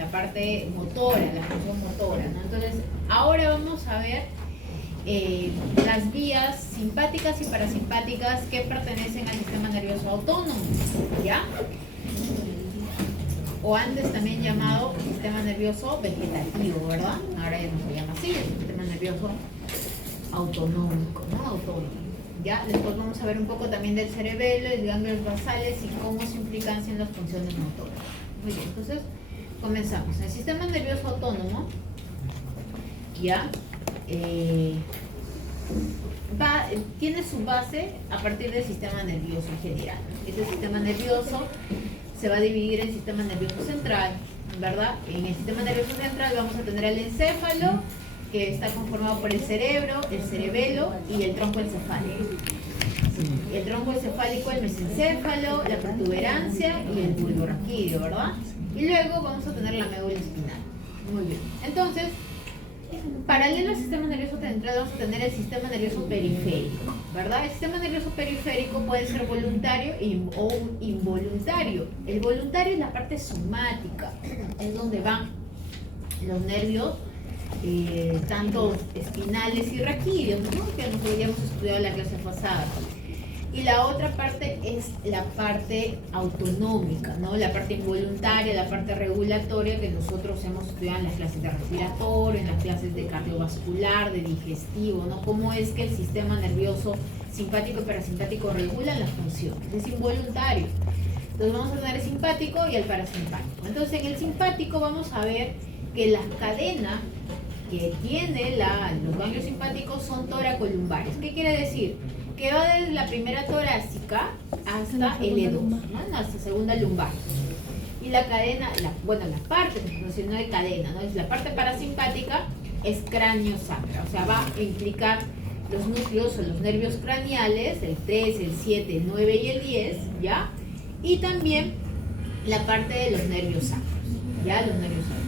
la parte motora, la función motora, ¿no? Entonces, ahora vamos a ver las vías simpáticas y parasimpáticas que pertenecen al sistema nervioso autónomo, ¿ya? O antes también llamado sistema nervioso vegetativo, ¿verdad? Ahora ya no se llama así, el sistema nervioso autonómico, ¿no? Autónomo. ¿Ya? Después vamos a ver un poco también del cerebelo, los ganglios basales y cómo su implicancia en las funciones motoras. Muy bien, entonces comenzamos. El sistema nervioso autónomo, ¿ya? Tiene su base a partir del sistema nervioso en general. Este sistema nervioso se va a dividir en sistema nervioso central, ¿verdad? En el sistema nervioso central vamos a tener el encéfalo, que está conformado por el cerebro, el cerebelo y el tronco encefálico. El tronco encefálico, el mesencéfalo, la protuberancia y el bulbo raquídeo, ¿verdad? Y luego vamos a tener la médula espinal. Muy bien. Entonces, paralelo al sistema nervioso central vamos a tener el sistema nervioso periférico, ¿verdad? El sistema nervioso periférico puede ser voluntario o involuntario. El voluntario es la parte somática, es donde van los nervios tanto espinales y raquídeos, ¿no? Que nos habíamos estudiado en la clase pasada. Y la otra parte es la parte autonómica, ¿no? La parte involuntaria, la parte regulatoria que nosotros hemos estudiado en las clases de respiratorio, en las clases de cardiovascular, de digestivo, ¿no? Cómo es que el sistema nervioso simpático y parasimpático regulan las funciones. Es involuntario. Entonces vamos a tener el simpático y el parasimpático. Entonces en el simpático vamos a ver que las cadenas que tiene los ganglios simpáticos son toracolumbares. ¿Qué quiere decir? Que va desde la primera torácica hasta L2, ¿no? Hasta segunda lumbar. Y la cadena, la parte, no hay cadena, ¿no? Es la parte parasimpática es cráneo sacra, o sea, va a implicar los núcleos o los nervios craneales, el 3, el 7, el 9 y el 10, ¿ya? Y también la parte de los nervios sacros, ¿ya? Los nervios sacros.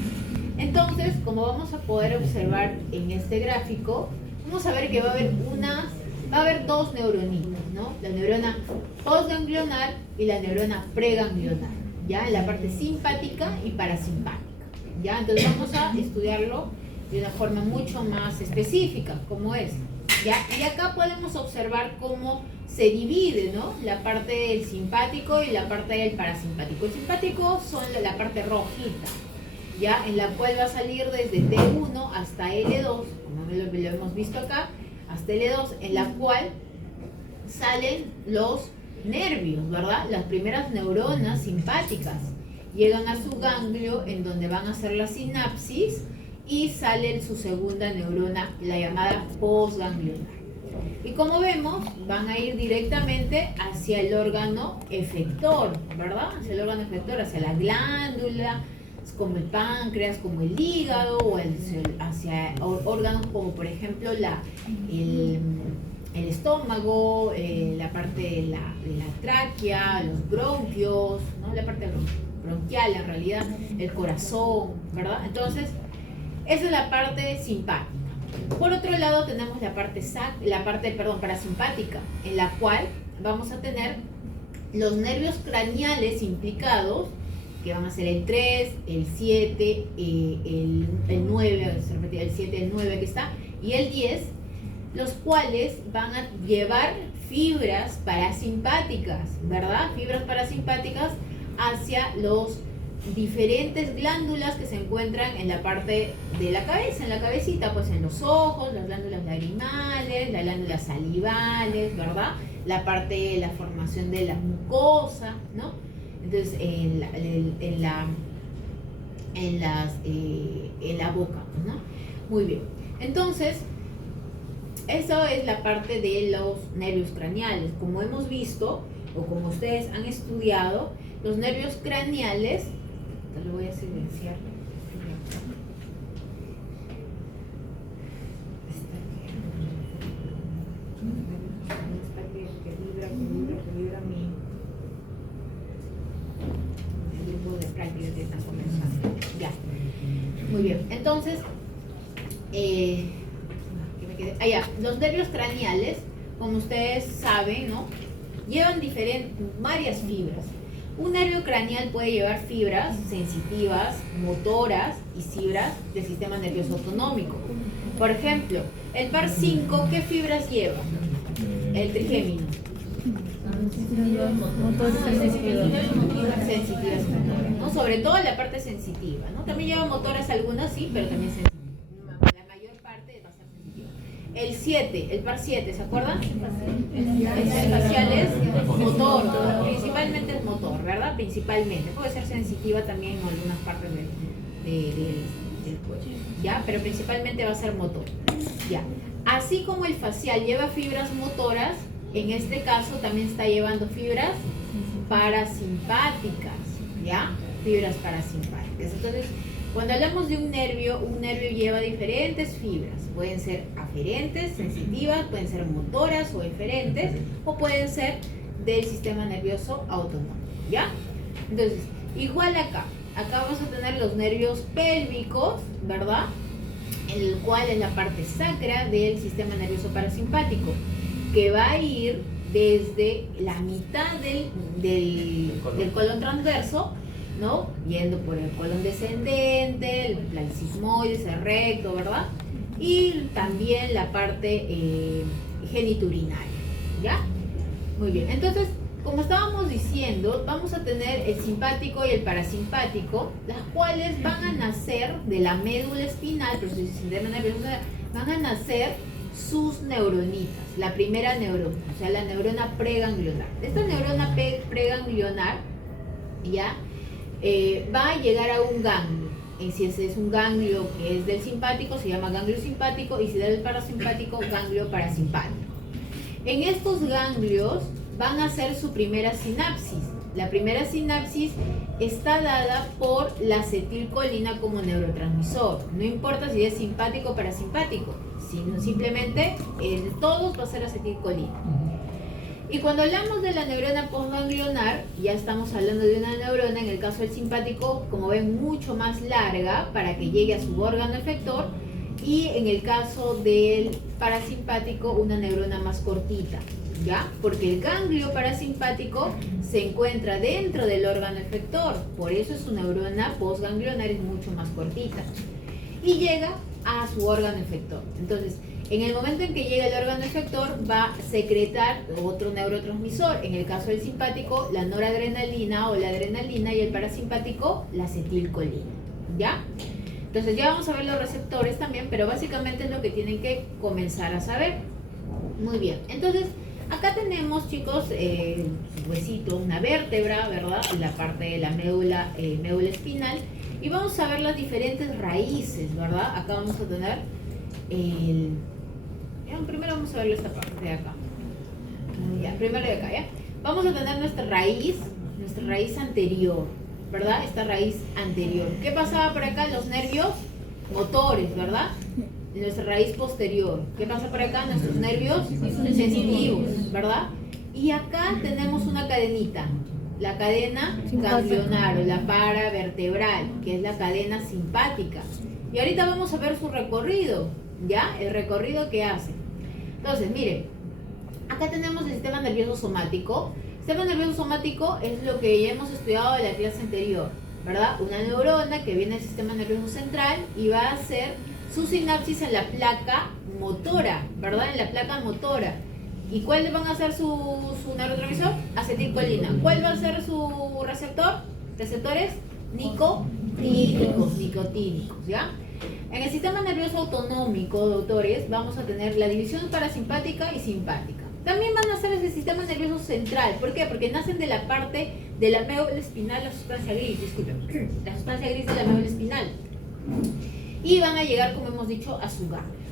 Entonces, como vamos a poder observar en este gráfico, vamos a ver que va a haber dos neuronitas, ¿no? La neurona postganglionar y la neurona preganglionar, ¿ya? En la parte simpática y parasimpática, ¿ya? Entonces vamos a estudiarlo de una forma mucho más específica, como es, ¿ya? Y acá podemos observar cómo se divide, ¿no? La parte del simpático y la parte del parasimpático. El simpático son la parte rojita, ¿ya? En la cual va a salir desde T1 hasta L2, como lo hemos visto acá, hasta L2, en la cual salen los nervios, ¿verdad? Las primeras neuronas simpáticas llegan a su ganglio en donde van a hacer la sinapsis y sale su segunda neurona, la llamada postganglionar. Y como vemos, van a ir directamente hacia el órgano efector, ¿verdad? Hacia el órgano efector, hacia la glándula, como el páncreas, como el hígado, o hacia órganos como por ejemplo el estómago, la parte de la tráquea, los bronquios, ¿no? La parte bronquial en realidad, el corazón, ¿verdad? Entonces, esa es la parte simpática. Por otro lado tenemos la parte parasimpática, en la cual vamos a tener los nervios craneales implicados, que van a ser el 3, el 7, el 9, el 7, el 9 que está, y el 10, los cuales van a llevar fibras parasimpáticas, ¿verdad? Fibras parasimpáticas hacia los diferentes glándulas que se encuentran en la parte de la cabeza, en la cabecita, pues en los ojos, las glándulas lagrimales, las glándulas salivales, ¿verdad? La parte de la formación de la mucosa, ¿no? Entonces, en la boca, ¿no? Muy bien. Entonces, eso es la parte de los nervios craneales. Como hemos visto, o como ustedes han estudiado, los nervios craneales, lo voy a silenciar. Que vibra el grupo de prácticas que están comenzando. Ya. Muy bien. Entonces, los nervios craneales, como ustedes saben, ¿no? Llevan varias fibras. Un nervio craneal puede llevar fibras sensitivas, motoras y fibras del sistema nervioso autonómico. Por ejemplo, el par 5, ¿qué fibras lleva? El trigémino. Sensitivas y motoras, ¿no? Sobre todo la parte sensitiva, ¿no? También lleva motoras algunas, sí, pero también sensitivas. La mayor parte va a ser sensitiva. El 7, el par 7, ¿se acuerdan? El facial es motor, principalmente es motor, ¿verdad? Principalmente. Puede ser sensitiva también en algunas partes del cuello, ¿ya? Pero principalmente va a ser motor, ¿ya? Así como el facial lleva fibras motoras, en este caso también está llevando fibras parasimpáticas, ¿ya? Fibras parasimpáticas. Entonces, cuando hablamos de un nervio lleva diferentes fibras. Pueden ser aferentes, sensitivas, pueden ser motoras o eferentes, o pueden ser del sistema nervioso autónomo, ¿ya? Entonces, igual acá vamos a tener los nervios pélvicos, ¿verdad? En el cual es la parte sacra del sistema nervioso parasimpático, que va a ir desde la mitad del colon transverso, ¿no? Yendo por el colon descendente, el sigmoides, el recto, ¿verdad? Y también la parte geniturinaria, ¿ya? Muy bien, entonces, como estábamos diciendo, vamos a tener el simpático y el parasimpático, las cuales van a nacer de la médula espinal, pero si se van a nacer sus neuronitas, la primera neurona, o sea, la neurona preganglionar. Esta neurona preganglionar, ¿ya? Va a llegar a un ganglio. Si ese es un ganglio que es del simpático, se llama ganglio simpático, y si es del parasimpático, ganglio parasimpático. En estos ganglios van a hacer su primera sinapsis. La primera sinapsis está dada por la acetilcolina como neurotransmisor. No importa si es simpático o parasimpático, sino simplemente todos va a ser acetilcolina. Y cuando hablamos de la neurona postganglionar, ya estamos hablando de una neurona, en el caso del simpático, como ven, mucho más larga para que llegue a su órgano efector, y en el caso del parasimpático, una neurona más cortita, ¿ya? Porque el ganglio parasimpático se encuentra dentro del órgano efector, por eso su neurona postganglionar es mucho más cortita y llega a su órgano efector. Entonces, en el momento en que llega el órgano efector, va a secretar otro neurotransmisor. En el caso del simpático, la noradrenalina o la adrenalina, y el parasimpático, la acetilcolina, ¿ya? Entonces ya vamos a ver los receptores también, pero básicamente es lo que tienen que comenzar a saber. Muy bien, entonces acá tenemos, chicos, un huesito, una vértebra, ¿verdad? La parte de la médula espinal, y vamos a ver las diferentes raíces, ¿verdad? Acá vamos a tener primero vamos a ver esta parte de acá. Ya, primero de acá, ¿ya? Vamos a tener nuestra raíz anterior, ¿verdad? Esta raíz anterior. ¿Qué pasaba por acá? Los nervios motores, ¿verdad? Nuestra raíz posterior. ¿Qué pasa por acá? Nuestros nervios sensitivos, ¿verdad? Y acá tenemos una cadenita, la cadena ganglionar o la paravertebral, que es la cadena simpática. Y ahorita vamos a ver su recorrido, ¿ya? El recorrido que hace. Entonces, miren, acá tenemos el sistema nervioso somático. El sistema nervioso somático es lo que ya hemos estudiado en la clase anterior, ¿verdad? Una neurona que viene del sistema nervioso central y va a hacer su sinapsis en la placa motora, ¿verdad? En la placa motora. ¿Y cuál van a ser su neurotransmisor? Acetilcolina. ¿Cuál va a ser su receptor? Receptores nicotínicos, ¿ya? En el sistema nervioso autonómico, doctores, vamos a tener la división parasimpática y simpática. También van a ser el sistema nervioso central. ¿Por qué? Porque nacen de la parte de la médula espinal, la sustancia gris, disculpen, la sustancia gris de la médula espinal. Y van a llegar, como hemos dicho, a su ganglio.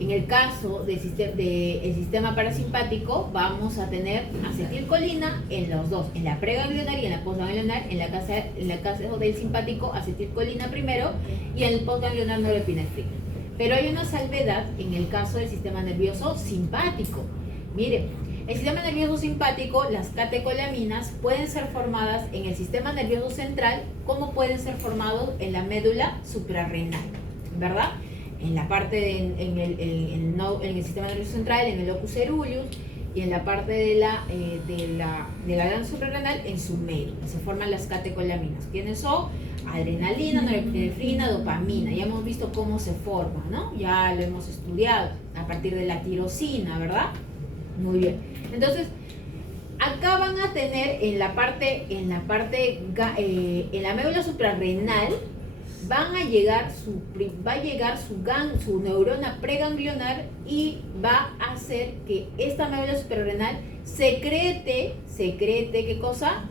En el caso del sistema parasimpático, vamos a tener acetilcolina en los dos, en la preganglionar y en la postganglionar. En la caso del simpático, acetilcolina primero, y en el postganglionar norepinefrina. Pero hay una salvedad en el caso del sistema nervioso simpático. Miren, el sistema nervioso simpático, las catecolaminas pueden ser formadas en el sistema nervioso central, como pueden ser formados en la médula suprarrenal, ¿verdad? En la parte en el sistema nervioso central, en el locus ceruleus, y en la parte de la glándula suprarrenal en su medio. Se forman las catecolaminas. ¿Quiénes son? Adrenalina, norepinefrina, dopamina. Ya hemos visto cómo se forma, ¿no? Ya lo hemos estudiado a partir de la tirosina, ¿verdad? Muy bien. Entonces, acá van a tener en la médula suprarrenal va a llegar su neurona preganglionar y va a hacer que esta médula suprarrenal secrete, ¿qué cosa?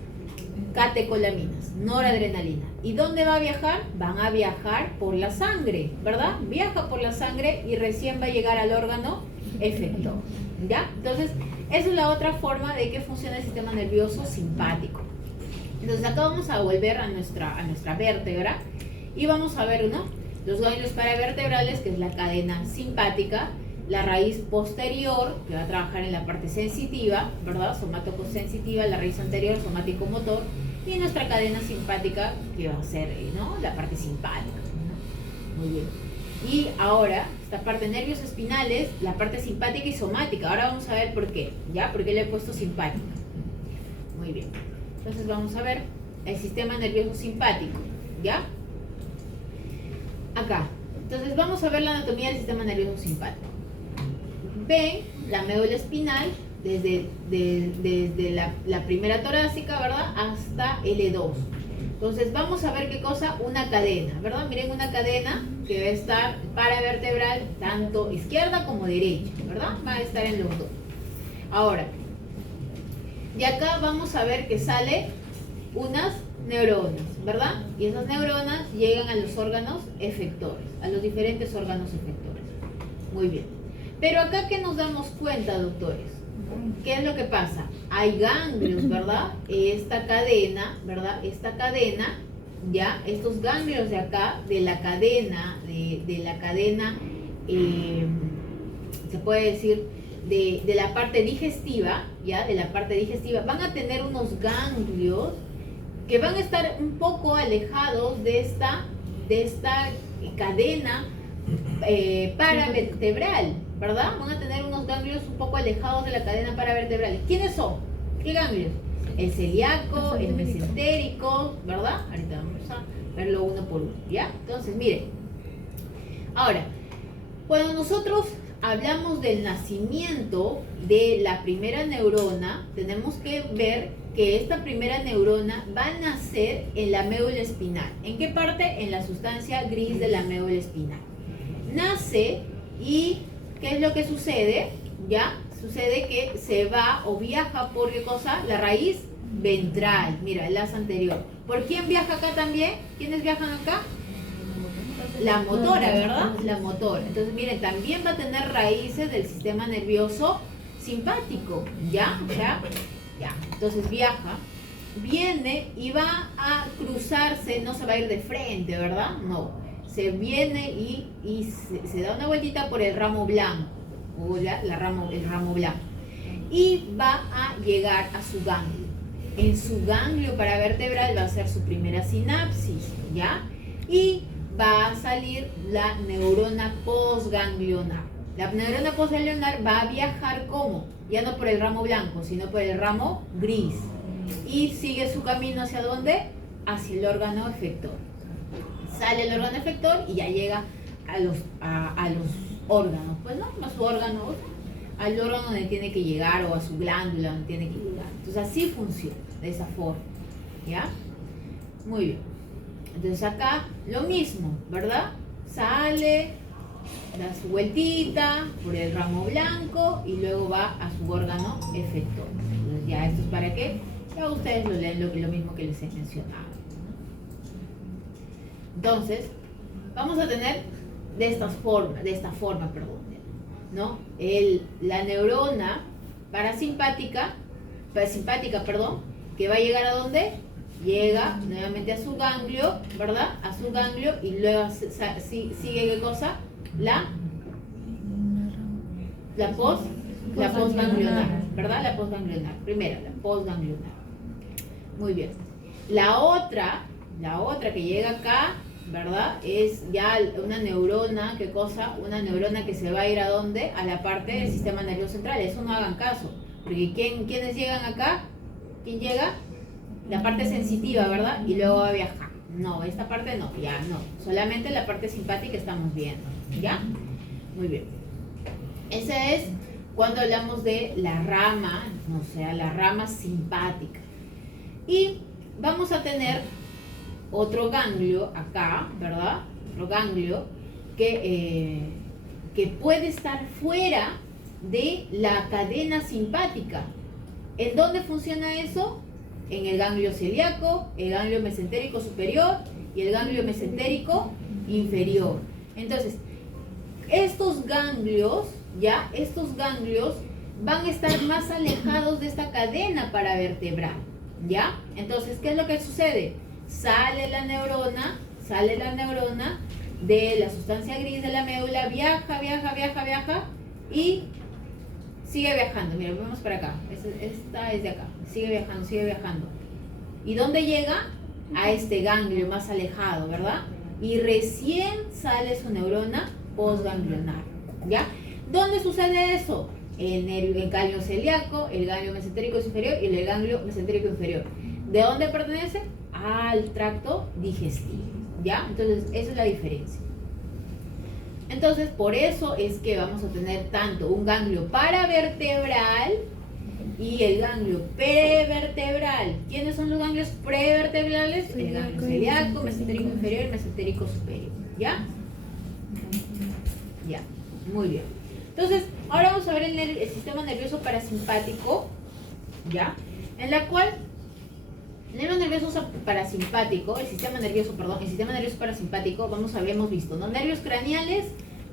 Catecolaminas, noradrenalina. ¿Y dónde va a viajar? Van a viajar por la sangre, ¿verdad? Viaja por la sangre y recién va a llegar al órgano efector, ¿ya? Entonces, esa es la otra forma de que funciona el sistema nervioso simpático. Entonces, acá vamos a volver a nuestra vértebra y vamos a ver, ¿no? Los ganglios paravertebrales, que es la cadena simpática, la raíz posterior, que va a trabajar en la parte sensitiva, ¿verdad? Somático-sensitiva, la raíz anterior, somático-motor, y nuestra cadena simpática, que va a ser, ¿no? La parte simpática, ¿no? Muy bien. Y ahora, esta parte de nervios espinales, la parte simpática y somática. Ahora vamos a ver por qué, ¿ya? ¿Por qué le he puesto simpática? Muy bien. Entonces vamos a ver el sistema nervioso simpático, ¿ya? Acá. Entonces vamos a ver la anatomía del sistema nervioso simpático. Ven la médula espinal desde la primera torácica, ¿verdad? Hasta L2. Entonces vamos a ver qué cosa, una cadena, ¿verdad? Miren, una cadena que va a estar paravertebral tanto izquierda como derecha, ¿verdad? Va a estar en los dos. Ahora, de acá vamos a ver que sale unas neuronas, ¿verdad? Y esas neuronas llegan a los órganos efectores, a los diferentes órganos efectores. Muy bien. Pero acá, ¿qué nos damos cuenta, doctores? ¿Qué es lo que pasa? Hay ganglios, ¿verdad? Esta cadena, ¿verdad? Esta cadena, ya, estos ganglios de acá, de la cadena, se puede decir, de la parte digestiva, ya, de la parte digestiva, van a tener unos ganglios que van a estar un poco alejados de esta cadena paravertebral, ¿verdad? Van a tener unos ganglios un poco alejados de la cadena paravertebral. ¿Quiénes son? ¿Qué ganglios? El celíaco, el mesentérico, ¿verdad? Ahorita vamos a verlo uno por uno, ¿ya? Entonces, miren. Ahora, cuando nosotros hablamos del nacimiento de la primera neurona, tenemos que ver que esta primera neurona va a nacer en la médula espinal. ¿En qué parte? En la sustancia gris de la médula espinal. Nace y ¿qué es lo que sucede? Ya, sucede que se va o viaja por ¿qué cosa? La raíz ventral. Mira, el as anterior. ¿Por quién viaja acá también? ¿Quiénes viajan acá? La motora, ¿verdad? La motora. Entonces, miren, también va a tener raíces del sistema nervioso simpático. ¿Ya? O sea, ya. Entonces viaja, viene y va a cruzarse, no se va a ir de frente, ¿verdad? No. Se viene y se da una vueltita por el ramo blanco, o el ramo blanco. Y va a llegar a su ganglio. En su ganglio paravertebral va a ser su primera sinapsis, ¿ya? Y va a salir la neurona postganglionar. La neurona postganglionar va a viajar ¿cómo? Ya no por el ramo blanco, sino por el ramo gris. Y sigue su camino ¿hacia dónde? Hacia el órgano efector. Sale el órgano efector y ya llega a los órganos, pues no, a su órgano, al órgano donde tiene que llegar o a su glándula donde tiene que llegar. Entonces así funciona, de esa forma, ¿ya? Muy bien. Entonces acá lo mismo, ¿verdad? Sale, da su vueltita por el ramo blanco y luego va a su órgano efector. Entonces ya esto es para qué, ya ustedes lo leen lo mismo que les he mencionado. Entonces, vamos a tener de esta forma, ¿no? La neurona parasimpática, que va a llegar ¿a dónde? Llega nuevamente a su ganglio, ¿verdad? A su ganglio y luego sigue ¿qué cosa? La postganglionar, ¿verdad? La postganglionar. Primero, la postganglionar. Muy bien. La otra que llega acá, ¿verdad? Es ya una neurona, ¿qué cosa? Una neurona que se va a ir ¿a dónde? A la parte del sistema nervioso central. Eso no hagan caso, Porque ¿quiénes llegan acá? ¿Quién llega? La parte sensitiva, ¿verdad? Y luego va a viajar. No, esta parte no, ya no. Solamente la parte simpática estamos viendo, ¿ya? Muy bien. Ese es cuando hablamos de la rama, o sea, la rama simpática. Y vamos a tener otro ganglio acá, ¿verdad? Otro ganglio que puede estar fuera de la cadena simpática. ¿En dónde funciona eso? En el ganglio celíaco, el ganglio mesentérico superior y el ganglio mesentérico inferior. Entonces, estos ganglios van a estar más alejados de esta cadena paravertebral, ¿ya? Entonces, ¿qué es lo que sucede? Sale la neurona de la sustancia gris de la médula, viaja y sigue viajando. Mira, vamos para acá. Esta es de acá. Sigue viajando. ¿Y dónde llega? A este ganglio más alejado, ¿verdad? Y recién sale su neurona postganglionar, ¿ya? ¿Dónde sucede eso? En el ganglio celíaco, el ganglio mesentérico superior y el ganglio mesentérico inferior. ¿De dónde pertenece? Al tracto digestivo, ¿ya? Entonces, esa es la diferencia. Entonces, por eso es que vamos a tener tanto un ganglio paravertebral y el ganglio prevertebral. ¿Quiénes son los ganglios prevertebrales? El ganglio celíaco, mesentérico inferior y mesentérico superior, ¿ya? Ya, muy bien. Entonces, ahora vamos a ver el sistema nervioso parasimpático, ¿ya? En la cual el nervio nervioso parasimpático, el sistema nervioso parasimpático, hemos visto, ¿no? Nervios craneales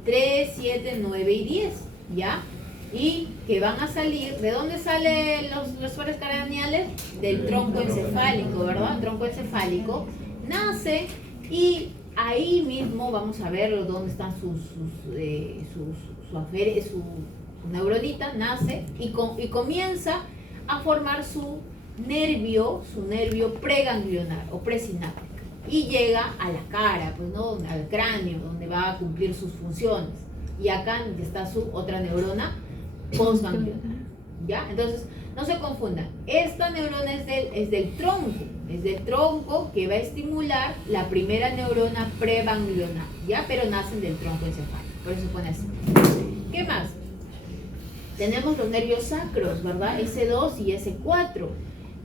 3, 7, 9 y 10, ¿ya? Y que van a salir, ¿de dónde salen los sueros craneales? Del tronco encefálico, ¿verdad? El tronco encefálico nace y ahí mismo vamos a ver dónde están su neuronita, nace y comienza a formar su nervio preganglionar o presináptico y llega a la cara, pues no, al cráneo, donde va a cumplir sus funciones, y acá está su otra neurona postganglionar, ¿ya? Entonces no se confundan, esta neurona es del tronco que va a estimular la primera neurona preganglionar, ¿ya? Pero nacen del tronco encefálico, por eso se pone así. ¿Qué más? Tenemos los nervios sacros, ¿verdad? S2 y S4,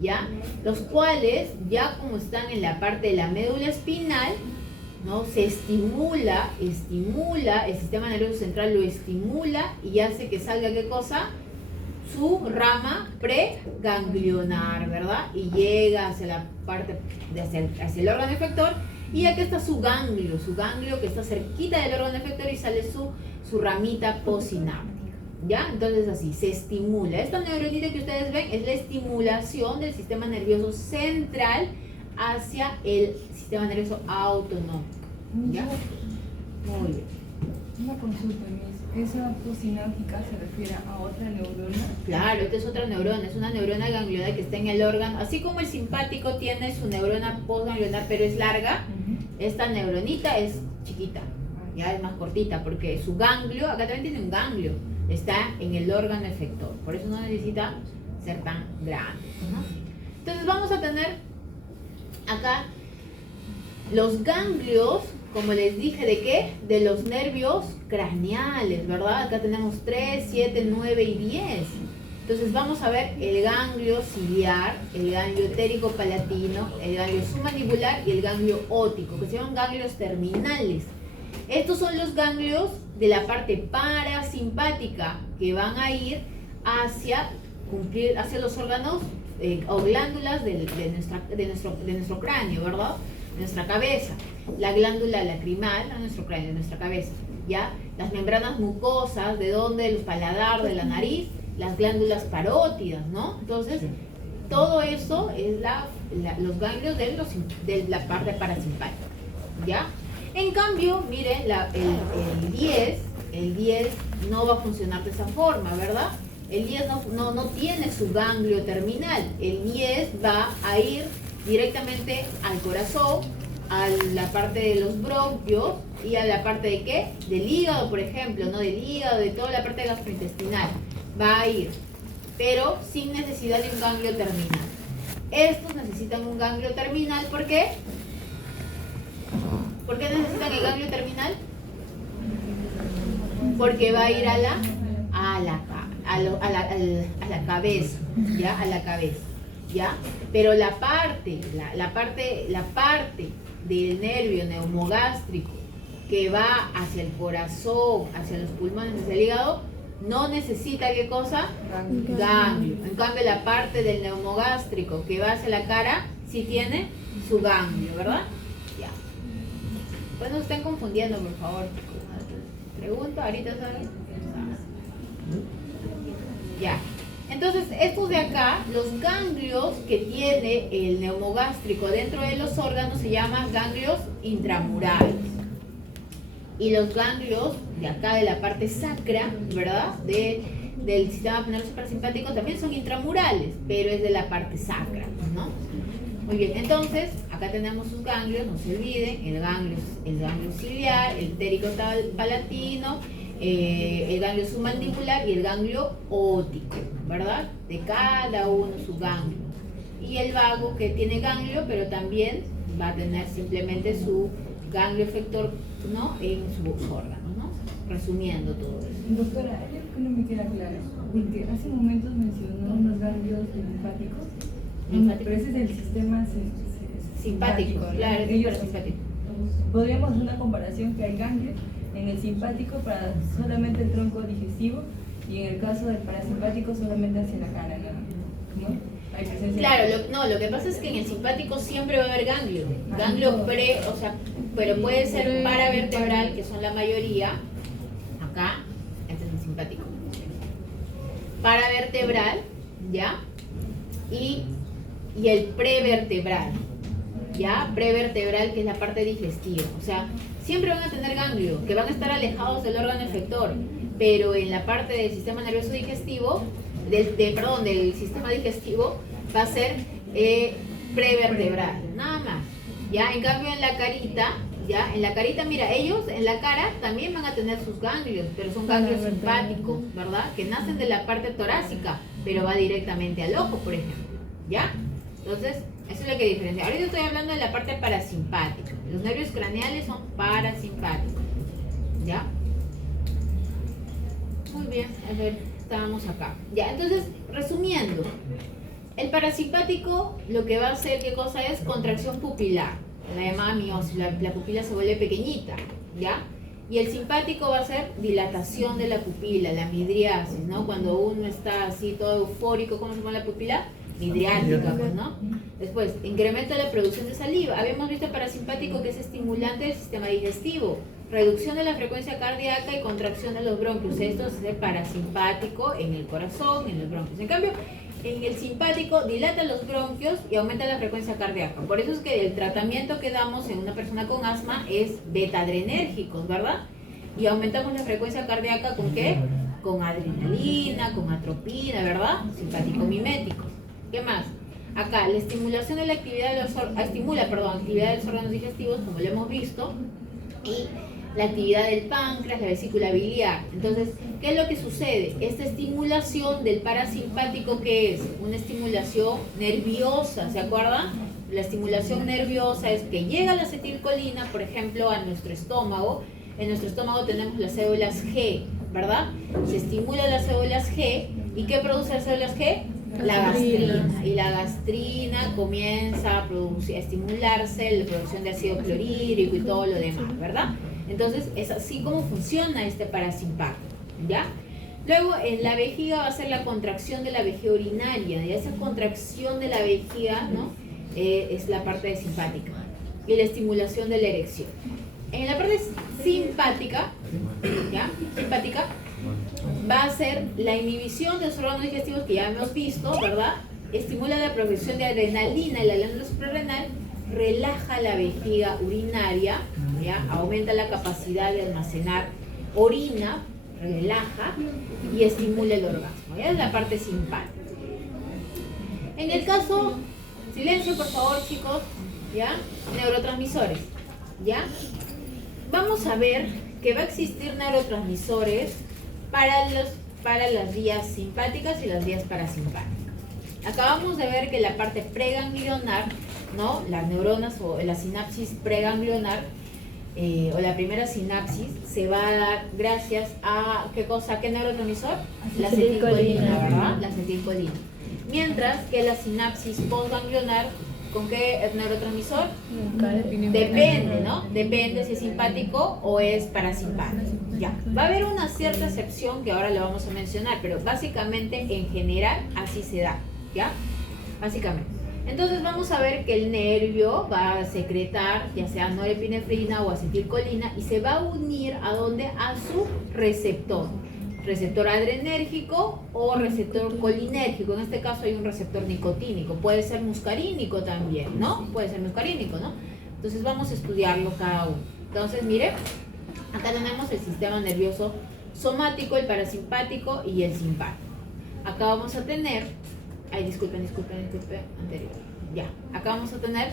¿ya? Los cuales, ya como están en la parte de la médula espinal, ¿no? Se estimula, el sistema nervioso central lo estimula y hace que salga, ¿qué cosa? Su rama preganglionar, ¿verdad? Y llega hacia la parte, hacia el órgano efector, y aquí está su ganglio que está cerquita del órgano efector y sale su ramita postsináptica. ¿Ya? Entonces así, se estimula. Esta neuronita que ustedes ven es la estimulación del sistema nervioso central hacia el sistema nervioso autonómico. ¿Ya? Muy bien. Una consulta, Miss. ¿Esa postsináptica se refiere a otra neurona? Claro, esta es otra neurona, es una neurona ganglionar que está en el órgano. Así como el simpático tiene su neurona postganglionar, pero es larga, esta neuronita es chiquita, ya es más cortita, porque su ganglio, acá también tiene un ganglio, está en el órgano efector, por eso no necesita ser tan grande. Entonces vamos a tener acá los ganglios, como les dije, ¿de qué? De los nervios craneales, ¿verdad? Acá tenemos 3, 7, 9 y 10. Entonces vamos a ver el ganglio ciliar, el ganglio etérico palatino, el ganglio submandibular y el ganglio óptico, que se llaman ganglios terminales. Estos son los ganglios de la parte parasimpática que van a ir hacia los órganos o glándulas de nuestro cráneo, ¿verdad? De nuestra cabeza. La glándula lacrimal, a nuestro cráneo, de nuestra cabeza, ¿ya? Las membranas mucosas, ¿de dónde? El paladar, de la nariz, las glándulas parótidas, ¿no? Entonces, todo eso es los ganglios de la parte parasimpática, ¿ya? En cambio, miren, el 10 no va a funcionar de esa forma, ¿verdad? El 10 no tiene su ganglio terminal. El 10 va a ir directamente al corazón, a la parte de los bronquios y a la parte de ¿qué? Del hígado, por ejemplo, ¿no? Del hígado, de toda la parte gastrointestinal. Va a ir pero sin necesidad de un ganglio terminal. Estos necesitan un ganglio terminal, ¿por qué? ¿Por qué necesitan el ganglio terminal? Porque va a ir a la cabeza, ¿ya? A la cabeza, ¿ya? Pero la parte del nervio neumogástrico que va hacia el corazón, hacia los pulmones, hacia el hígado, no necesita, ¿qué cosa? Ganglio. En cambio, la parte del neumogástrico que va hacia la cara, sí tiene su ganglio, ¿verdad? Ya. Pues no se estén confundiendo, por favor. Pregunto, ahorita saben. Ya. Entonces, estos de acá, los ganglios que tiene el neumogástrico dentro de los órganos se llaman ganglios intramurales. Y los ganglios de acá, de la parte sacra, ¿verdad? Del sistema nervioso parasimpático también son intramurales, pero es de la parte sacra, ¿no? Muy bien, entonces, acá tenemos sus ganglios, no se olviden, el ganglio ciliar, el pterico-palatino, el ganglio submandibular y el ganglio óptico, ¿verdad? De cada uno su ganglio. Y el vago que tiene ganglio, pero también va a tener simplemente su ganglio efector, ¿no? En sus órganos, ¿no? Resumiendo todo eso. Doctora, hay algo que no me queda claro, porque hace momentos mencionó unos ganglios linfáticos, pero ese es el sistema simpático, claro, es ellos simpático. Podríamos hacer una comparación que hay ganglios en el simpático para solamente el tronco digestivo y en el caso del parasimpático solamente hacia la cara, ¿no? Hay presencia. Claro, lo que pasa es que en el simpático siempre va a haber ganglio pero puede ser paravertebral, que son la mayoría, acá, este es el simpático, paravertebral, ¿ya? Y el prevertebral, ¿ya? Prevertebral, que es la parte digestiva, o sea, siempre van a tener ganglio, que van a estar alejados del órgano efector, pero en la parte del sistema nervioso digestivo, del sistema digestivo, va a ser prevertebral, nada más. Ya, en cambio en la carita, mira, ellos en la cara también van a tener sus ganglios, pero son ganglios simpáticos, ¿verdad? Que nacen de la parte torácica, pero va directamente al ojo, por ejemplo, ¿ya? Entonces, eso es lo que diferencia. Ahorita estoy hablando de la parte parasimpática. Los nervios craneales son parasimpáticos, ¿ya? Muy bien, a ver, estábamos acá. Ya, entonces, resumiendo, el parasimpático lo que va a hacer, ¿qué cosa es? Contracción pupilar, la llamada miosis, la pupila se vuelve pequeñita, ¿ya? Y el simpático va a ser dilatación de la pupila, la midriasis, ¿no? Cuando uno está así todo eufórico, ¿cómo se llama la pupila? Midriática, pues, ¿no? Después, incremento de la producción de saliva. Habíamos visto el parasimpático que es estimulante del sistema digestivo, reducción de la frecuencia cardíaca y contracción de los bronquios. Esto es el parasimpático en el corazón, en los bronquios. En cambio, en el simpático dilata los bronquios y aumenta la frecuencia cardíaca. Por eso es que el tratamiento que damos en una persona con asma es beta-adrenérgicos, ¿verdad? Y aumentamos la frecuencia cardíaca ¿con qué? Con adrenalina, con atropina, ¿verdad? Simpático mimético. ¿Qué más? Acá, la estimulación de la actividad de actividad de los órganos digestivos, como lo hemos visto, y la actividad del páncreas, la vesícula biliar. Entonces, ¿qué es lo que sucede? Esta estimulación del parasimpático, ¿qué es? Una estimulación nerviosa, ¿se acuerdan? La estimulación nerviosa es que llega la acetilcolina, por ejemplo, a nuestro estómago. En nuestro estómago tenemos las células G, ¿verdad? Se estimula las células G, ¿y qué produce las células G? La gastrina, y la gastrina comienza a estimularse, la producción de ácido clorhídrico y todo lo demás, ¿verdad? Entonces es así como funciona este parasimpático, ¿ya? Luego en la vejiga va a ser la contracción de la vejiga urinaria, y esa contracción de la vejiga, ¿no? Es la parte simpática, y la estimulación de la erección. En la parte simpática, ¿ya? Simpática, va a ser la inhibición de los órganos digestivos que ya hemos visto, ¿verdad? Estimula la producción de adrenalina en la glándula suprarrenal, relaja la vejiga urinaria, ¿ya? Aumenta la capacidad de almacenar orina, relaja y estimula el orgasmo. ¿Ya? Es la parte simpática. En el caso, silencio por favor chicos, ¿ya? Neurotransmisores, ¿ya? Vamos a ver que va a existir neurotransmisores para los para las vías simpáticas y las vías parasimpáticas. Acabamos de ver que la parte preganglionar, ¿no? Las neuronas o la sinapsis preganglionar o la primera sinapsis se va a dar gracias a, ¿qué cosa? ¿Qué neurotransmisor? La acetilcolina, ¿verdad? La acetilcolina. Mientras que la sinapsis postganglionar, ¿con qué neurotransmisor? Depende, ¿no? Depende si es simpático o es parasimpático. Ya. Va a haber una cierta excepción que ahora le vamos a mencionar, pero básicamente en general así se da, ¿ya? Básicamente. Entonces vamos a ver que el nervio va a secretar ya sea norepinefrina o acetilcolina y se va a unir ¿a dónde? A su receptor. Receptor adrenérgico o receptor colinérgico. En este caso hay un receptor nicotínico. Puede ser muscarínico también, ¿no? Puede ser muscarínico, ¿no? Entonces vamos a estudiarlo cada uno. Entonces, mire, acá tenemos el sistema nervioso somático, el parasimpático y el simpático. Acá vamos a tener... Ay, disculpen, anterior. Ya, acá vamos a tener...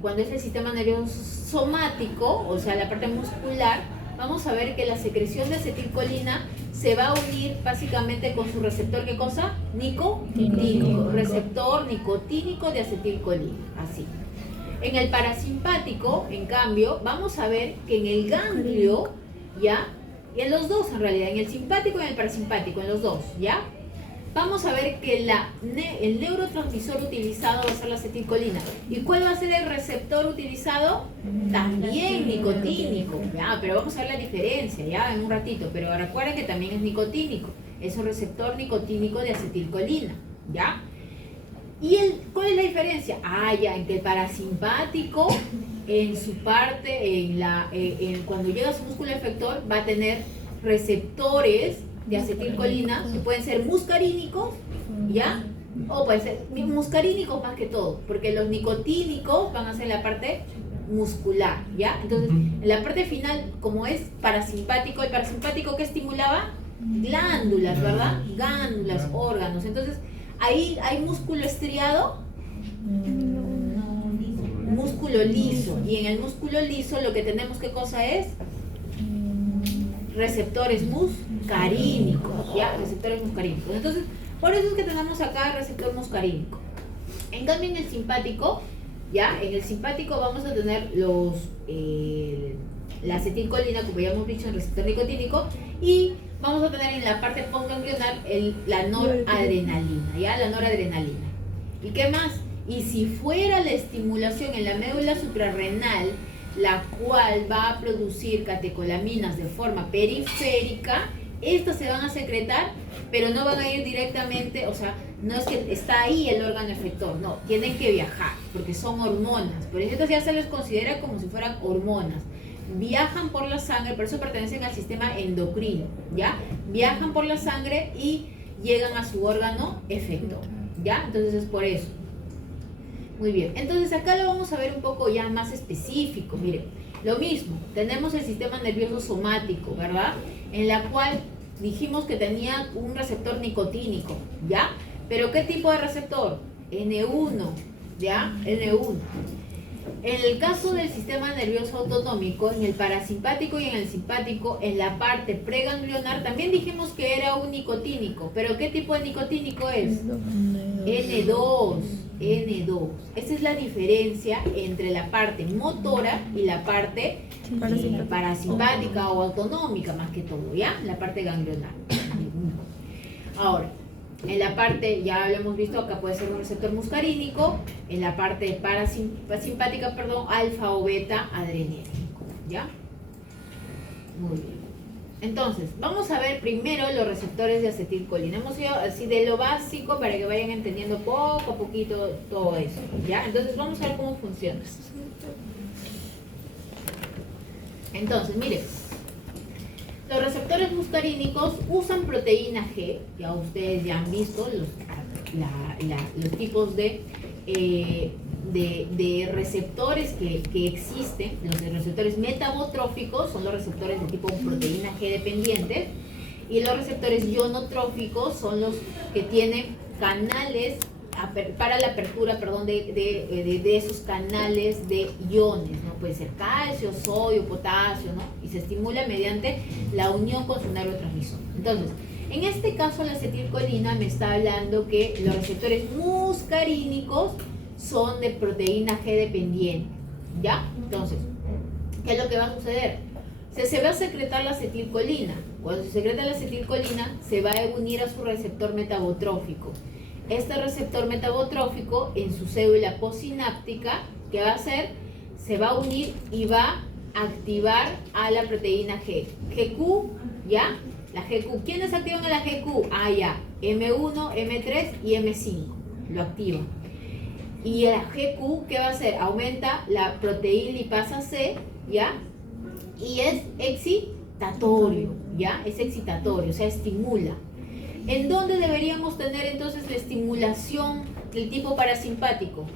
cuando es el sistema nervioso somático, o sea, la parte muscular, vamos a ver que la secreción de acetilcolina se va a unir básicamente con su receptor, ¿qué cosa? Nicotínico. Receptor nicotínico de acetilcolina, así. En el parasimpático, en cambio, vamos a ver que en el ganglio, ¿ya? Y en los dos en realidad, en el simpático y en el parasimpático, en los dos, ¿ya? Vamos a ver que el neurotransmisor utilizado va a ser la acetilcolina. ¿Y cuál va a ser el receptor utilizado? También nicotínico, ¿ya? Pero vamos a ver la diferencia, ¿ya? En un ratito. Pero recuerden que también es nicotínico. Es un receptor nicotínico de acetilcolina, ¿ya? ¿Y cuál es la diferencia? Ya, en que el parasimpático, en su parte, cuando llega a su músculo efector, va a tener receptores de acetilcolina que pueden ser muscarínicos, ¿ya? O pueden ser muscarínicos más que todo, porque los nicotínicos van a ser la parte muscular, ¿ya? Entonces, en la parte final, como es parasimpático, el parasimpático que estimulaba glándulas, ¿verdad? Glándulas, órganos. Entonces, ahí hay músculo estriado, músculo liso, y en el músculo liso lo que tenemos, ¿qué cosa es? Receptores muscarínicos, ¿ya? Receptores muscarínicos. Entonces, por eso es que tenemos acá el receptor muscarínico. En cambio, en el simpático, ¿ya? En el simpático vamos a tener la acetilcolina, como ya hemos dicho, el receptor nicotínico, y vamos a tener en la parte postganglionar la noradrenalina, ¿ya? La noradrenalina. ¿Y qué más? Y si fuera la estimulación en la médula suprarrenal, la cual va a producir catecolaminas de forma periférica, estas se van a secretar, pero no van a ir directamente, o sea, no es que está ahí el órgano efector, no, tienen que viajar, porque son hormonas, por eso estas ya se les considera como si fueran hormonas. Viajan por la sangre, por eso pertenecen al sistema endocrino, ¿ya? Viajan por la sangre y llegan a su órgano efector, ¿ya? Entonces es por eso. Muy bien, entonces acá lo vamos a ver un poco ya más específico. Miren, lo mismo, tenemos el sistema nervioso somático, ¿verdad? En la cual dijimos que tenía un receptor nicotínico, ¿ya? ¿Pero qué tipo de receptor? N1, ¿ya? N1. En el caso del sistema nervioso autonómico, en el parasimpático y en el simpático, en la parte preganglionar, también dijimos que era un nicotínico. ¿Pero qué tipo de nicotínico es? N2. N2. Esa es la diferencia entre la parte motora y la parte parasimpática o autonómica, más que todo, ¿ya? La parte ganglionar. Ahora, en la parte, ya lo hemos visto, acá puede ser un receptor muscarínico, en la parte parasimpática, alfa o beta adrenérgico, ¿ya? Muy bien. Entonces, vamos a ver primero los receptores de acetilcolina. Hemos ido así de lo básico para que vayan entendiendo poco a poquito todo eso, ¿ya? Entonces, vamos a ver cómo funciona. Entonces, miren, los receptores muscarínicos usan proteína G, ya ustedes ya han visto los tipos de receptores que existen. Los receptores metabotróficos son los receptores de tipo proteína G dependientes, y los receptores ionotróficos son los que tienen canales para la apertura, perdón, de esos canales de iones, ¿no? Puede ser calcio, sodio, potasio, ¿no? Y se estimula mediante la unión con su neurotransmisor. Entonces, en este caso la acetilcolina me está hablando que los receptores muscarínicos son de proteína G dependiente, ¿ya? Entonces, ¿qué es lo que va a suceder? Se va a secretar la acetilcolina. Cuando se secreta la acetilcolina, se va a unir a su receptor metabotrófico. Este receptor metabotrófico, en su célula postsináptica, ¿qué va a hacer? Se va a unir y va a activar a la proteína G. GQ, ¿ya? La GQ. ¿Quiénes activan a la GQ? Ah, ya. M1, M3 y M5. Lo activan. Y la GQ, ¿qué va a hacer? Aumenta la proteína lipasa C, ¿ya? Y es excitatorio, ¿ya? Es excitatorio, o sea, estimula. ¿En dónde deberíamos tener entonces la estimulación del tipo parasimpático?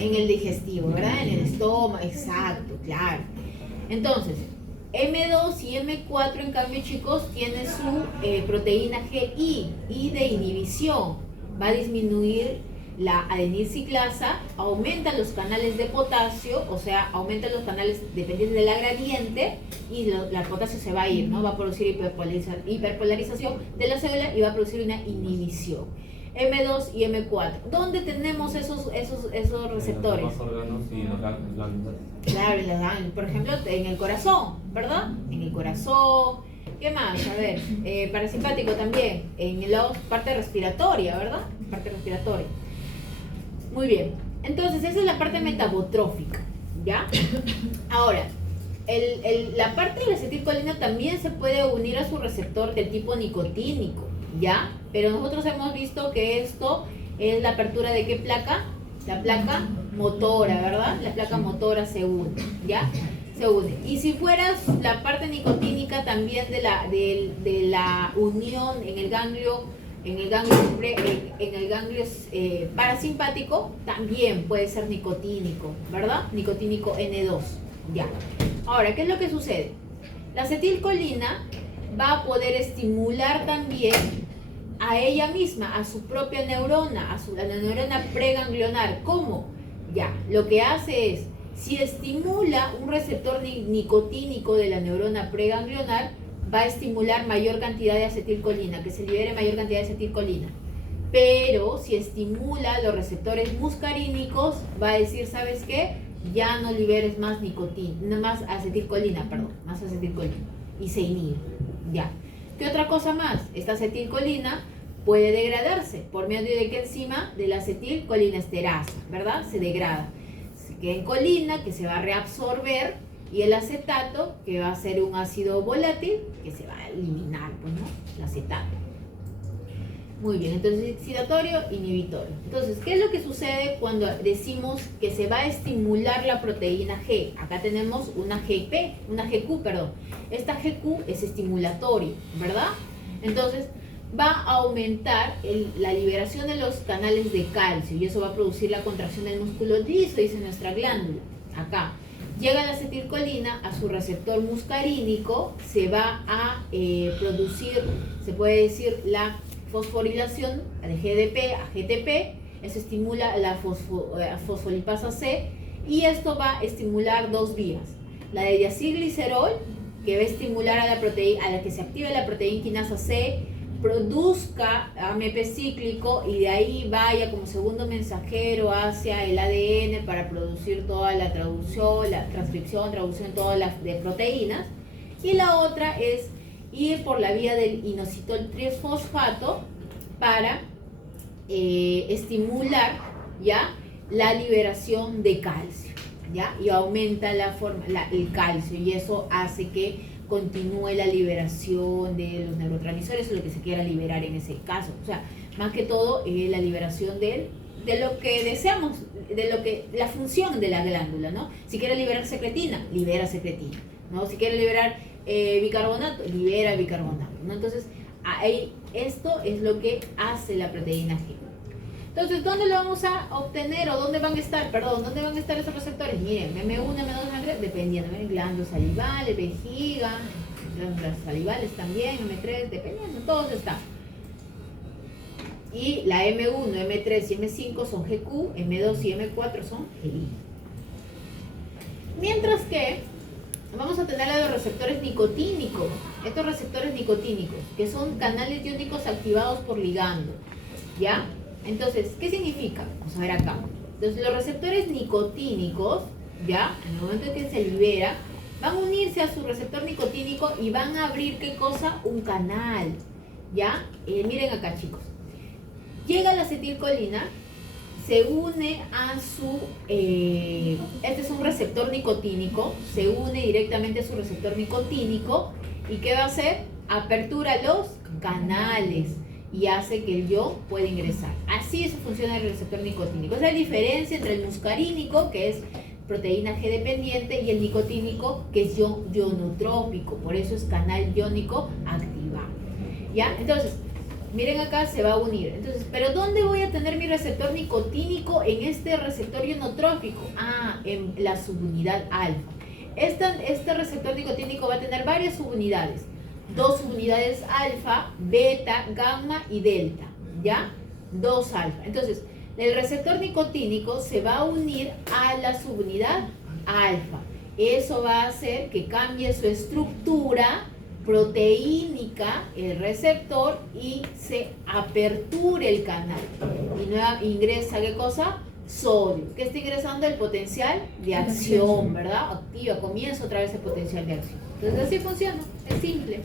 En el digestivo, ¿verdad? En el estómago, exacto, claro. Entonces, M2 y M4, en cambio, chicos, tiene su proteína GI y de inhibición. Va a disminuir la adenilciclasa, aumenta los canales de potasio, o sea, aumenta los canales dependientes de la gradiente y la potasio se va a ir, ¿no? Va a producir hiperpolarización de la célula y va a producir una inhibición. M2 y M4. ¿Dónde tenemos esos receptores? En los órganos y en los glándulas. Claro, en las glándulas. Por ejemplo, en el corazón, ¿verdad? En el corazón. ¿Qué más? A ver, parasimpático también. En la parte respiratoria, ¿verdad? Parte respiratoria. Muy bien. Entonces, esa es la parte metabotrófica, ¿ya? Ahora, la parte de la acetilcolina también se puede unir a su receptor del tipo nicotínico, ¿ya? Pero nosotros hemos visto que esto es la apertura de ¿qué placa? La placa motora, ¿verdad? La placa motora se une, ¿ya? Se une. Y si fueras la parte nicotínica también de la unión en el ganglio parasimpático, también puede ser nicotínico, ¿verdad? Nicotínico N2, ya. Ahora, ¿qué es lo que sucede? La acetilcolina va a poder estimular también a ella misma, a su propia neurona, a la neurona preganglionar. ¿Cómo? Ya, lo que hace es, si estimula un receptor nicotínico de la neurona preganglionar, va a estimular mayor cantidad de acetilcolina, que se libere mayor cantidad de acetilcolina. Pero si estimula los receptores muscarínicos, va a decir, ¿sabes qué? Ya no liberes más más acetilcolina, y se inhibe, ya. ¿Qué otra cosa más? Esta acetilcolina puede degradarse por medio de qué enzima, de la acetilcolinesterasa, ¿verdad? Se degrada. Se queda en colina, que se va a reabsorber, y el acetato, que va a ser un ácido volátil, que se va a eliminar, pues, ¿no? El acetato. Muy bien, entonces excitatorio, inhibitorio. Entonces, ¿qué es lo que sucede cuando decimos que se va a estimular la proteína G? Acá tenemos una GQ, perdón. Esta GQ es estimulatoria, ¿verdad? Entonces, va a aumentar la liberación de los canales de calcio y eso va a producir la contracción del músculo liso, dice nuestra glándula. Acá. Llega la acetilcolina a su receptor muscarínico, se va a producir, se puede decir, la fosforilación de GDP a GTP, eso estimula la fosfolipasa C y esto va a estimular dos vías, la de diacilglicerol, que va a estimular a la que se active la proteína quinasa C, produzca AMP cíclico y de ahí vaya como segundo mensajero hacia el ADN para producir toda la traducción, traducción todas las de proteínas. Y la otra es ir por la vía del inositol trisfosfato para estimular, ¿ya?, la liberación de calcio, ¿ya? Y aumenta el calcio y eso hace que continúe la liberación de los neurotransmisores o lo que se quiera liberar en ese caso. O sea, más que todo la liberación de lo que deseamos, la función de la glándula, ¿no? Si quiere liberar secretina, libera secretina, ¿no? Si quiere liberar bicarbonato, libera bicarbonato, ¿no? Entonces, esto es lo que hace la proteína G. Entonces, ¿dónde lo vamos a obtener o dónde van a estar? ¿Dónde van a estar esos receptores? Miren, M1, M2, M3, dependiendo, ¿ven? Glándulas salivales, vejiga, glándulas salivales también, M3, dependiendo, todos están. Y la M1, M3 y M5 son GQ, M2 y M4 son GI. Mientras que vamos a tener a los receptores nicotínicos. Estos receptores nicotínicos, que son canales iónicos activados por ligando. ¿Ya? Entonces, ¿qué significa? Vamos a ver acá. Entonces, los receptores nicotínicos, ¿ya? En el momento en que se libera, van a unirse a su receptor nicotínico y van a abrir, ¿qué cosa? Un canal. ¿Ya? Miren acá, chicos. Llega la acetilcolina, se une a su, este es un receptor nicotínico, se une directamente a su receptor nicotínico y ¿qué va a hacer? Apertura los canales y hace que el ion pueda ingresar. Así eso funciona el receptor nicotínico. Esa es la diferencia entre el muscarínico, que es proteína G dependiente, y el nicotínico, que es ionotrópico, por eso es canal iónico activado. ¿Ya? Entonces, miren acá, se va a unir. Entonces, ¿pero dónde voy a tener mi receptor nicotínico? En este receptor ionotrópico. Ah, en la subunidad alfa. Este receptor nicotínico va a tener varias subunidades. 2 subunidades alfa, beta, gamma y delta. ¿Ya? 2 alfa. Entonces, el receptor nicotínico se va a unir a la subunidad alfa. Eso va a hacer que cambie su estructura proteínica, el receptor, y se aperture el canal. Y ingresa, ¿qué cosa? Sodio. ¿Qué está ingresando? El potencial de acción, ¿verdad? Activa, comienza otra vez el potencial de acción. Entonces así funciona, es simple.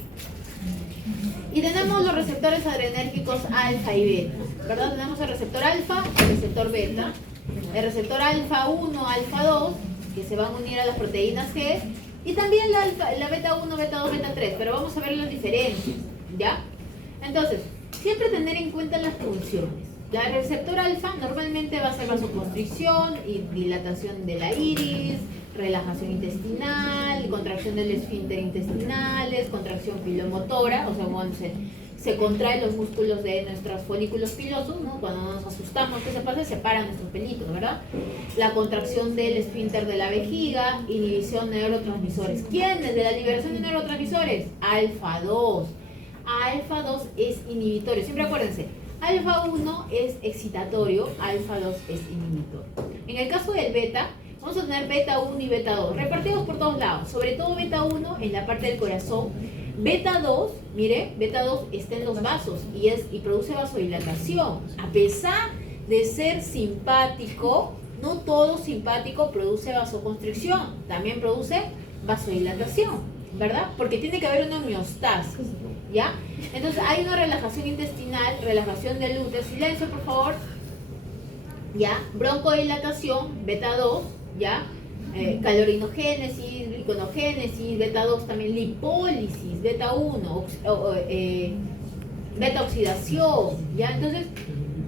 Y tenemos los receptores adrenérgicos alfa y beta, ¿verdad? Tenemos el receptor alfa, el receptor beta, el receptor alfa 1, alfa 2, que se van a unir a las proteínas G, y también la beta 1, beta 2, beta 3, pero vamos a ver las diferencias, ¿ya? Entonces, siempre tener en cuenta las funciones. Ya el receptor alfa normalmente va a ser vasoconstricción y dilatación de la iris, relajación intestinal, contracción del esfínter intestinales, contracción pilomotora, o sea, cuando se contraen los músculos de nuestros folículos pilosos, ¿no? Cuando nos asustamos, ¿qué se pasa? Se paran nuestros pelitos, ¿verdad? La contracción del esfínter de la vejiga, inhibición de neurotransmisores. ¿Quiénes? De la liberación de neurotransmisores. Alfa 2. Alfa 2 es inhibitorio. Siempre acuérdense, alfa 1 es excitatorio, alfa 2 es inhibitorio. En el caso del beta, vamos a tener beta 1 y beta 2, repartidos por todos lados, sobre todo beta 1 en la parte del corazón. Beta 2, mire, beta 2 está en los vasos y produce vasodilatación. A pesar de ser simpático, no todo simpático produce vasoconstricción, también produce vasodilatación, ¿verdad? Porque tiene que haber una homeostasis, ¿ya? Entonces hay una relajación intestinal, relajación del útero, silencio por favor, ¿ya? Broncodilatación, beta 2, ¿ya? Calorinogénesis, gliconogénesis, beta 2 también lipólisis, beta 1, beta oxidación, ¿ya? Entonces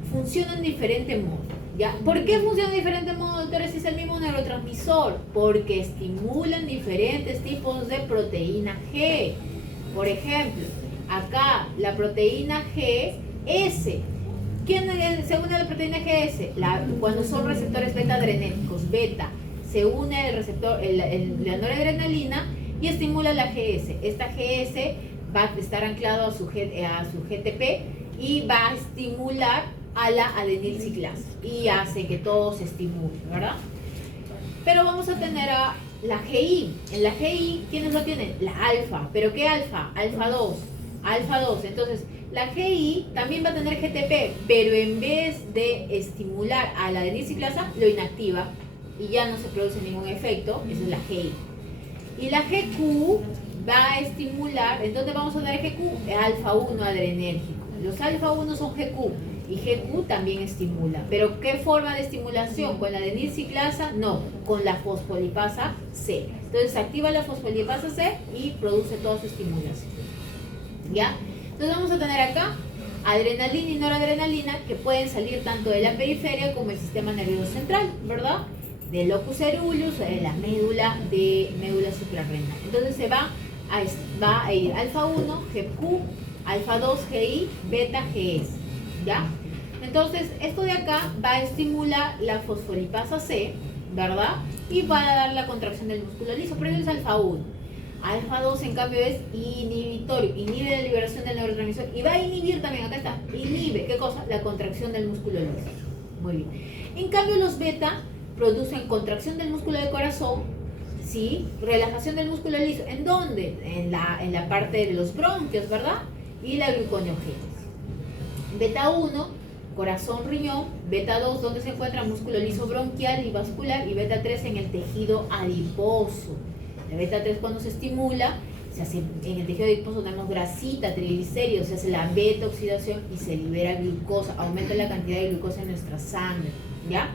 funcionan de diferente modo, ¿ya? ¿Por qué funcionan de diferente modo, doctores, si es el mismo neurotransmisor? Porque estimulan diferentes tipos de proteína G. Por ejemplo, acá la proteína GS. ¿Quién se une a la proteína GS? Cuando son receptores beta adrenérgicos, beta, se une el receptor, la noradrenalina y estimula la GS. Esta GS va a estar anclado a su GTP y va a estimular a la adenilciclasa y hace que todo se estimule, ¿verdad? Pero vamos a tener a la GI. En la GI, ¿quiénes lo tienen? La alfa. ¿Pero qué alfa? Alfa 2. Alfa 2. Entonces, la GI también va a tener GTP, pero en vez de estimular a la adenilciclasa, lo inactiva y ya no se produce ningún efecto. Esa es la GI. Y la GQ va a estimular, ¿en dónde vamos a tener GQ? Alfa 1 adrenérgico. Los alfa 1 son GQ y GQ también estimula. ¿Pero qué forma de estimulación? ¿Con la adenilciclasa? No, con la fosfolipasa C. Entonces se activa la fosfolipasa C y produce toda su estimulación. ¿Ya? Entonces vamos a tener acá adrenalina y noradrenalina que pueden salir tanto de la periferia como del sistema nervioso central, ¿verdad? Del locus ceruleus, de la médula suprarrenal. Entonces se va a ir alfa 1, GQ, alfa 2, GI, beta, GS, ¿ya? Entonces esto de acá va a estimular la fosfolipasa C, ¿verdad? Y va a dar la contracción del músculo liso, por eso es alfa 1. Alfa 2 en cambio es inhibitorio, inhibe la liberación del neurotransmisor y va a inhibir también, acá está, inhibe, ¿qué cosa? La contracción del músculo liso. Muy bien. En cambio los beta producen contracción del músculo del corazón, ¿sí? Relajación del músculo liso. ¿En dónde? En la parte de los bronquios, ¿verdad? Y la gluconeogénesis. Beta 1, corazón, riñón. Beta 2, ¿dónde se encuentra? Músculo liso bronquial y vascular. Y beta 3 en el tejido adiposo. La beta 3 cuando se estimula, se hace, en el tejido adiposo tenemos grasita, triglicéridos, se hace la beta oxidación y se libera glucosa, aumenta la cantidad de glucosa en nuestra sangre, ¿ya?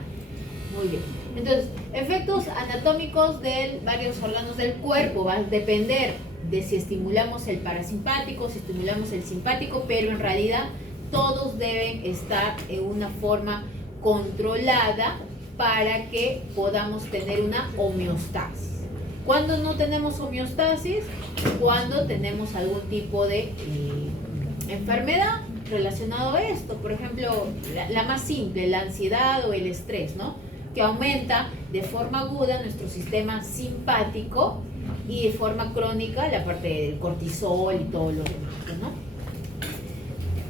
Muy bien. Entonces, efectos anatómicos de varios órganos del cuerpo va a depender de si estimulamos el parasimpático, si estimulamos el simpático, pero en realidad todos deben estar en una forma controlada para que podamos tener una homeostasis. Cuando no tenemos homeostasis, cuando tenemos algún tipo de enfermedad relacionado a esto, por ejemplo, la más simple, la ansiedad o el estrés, ¿no? Que aumenta de forma aguda nuestro sistema simpático y de forma crónica la parte del cortisol y todo lo demás, ¿no?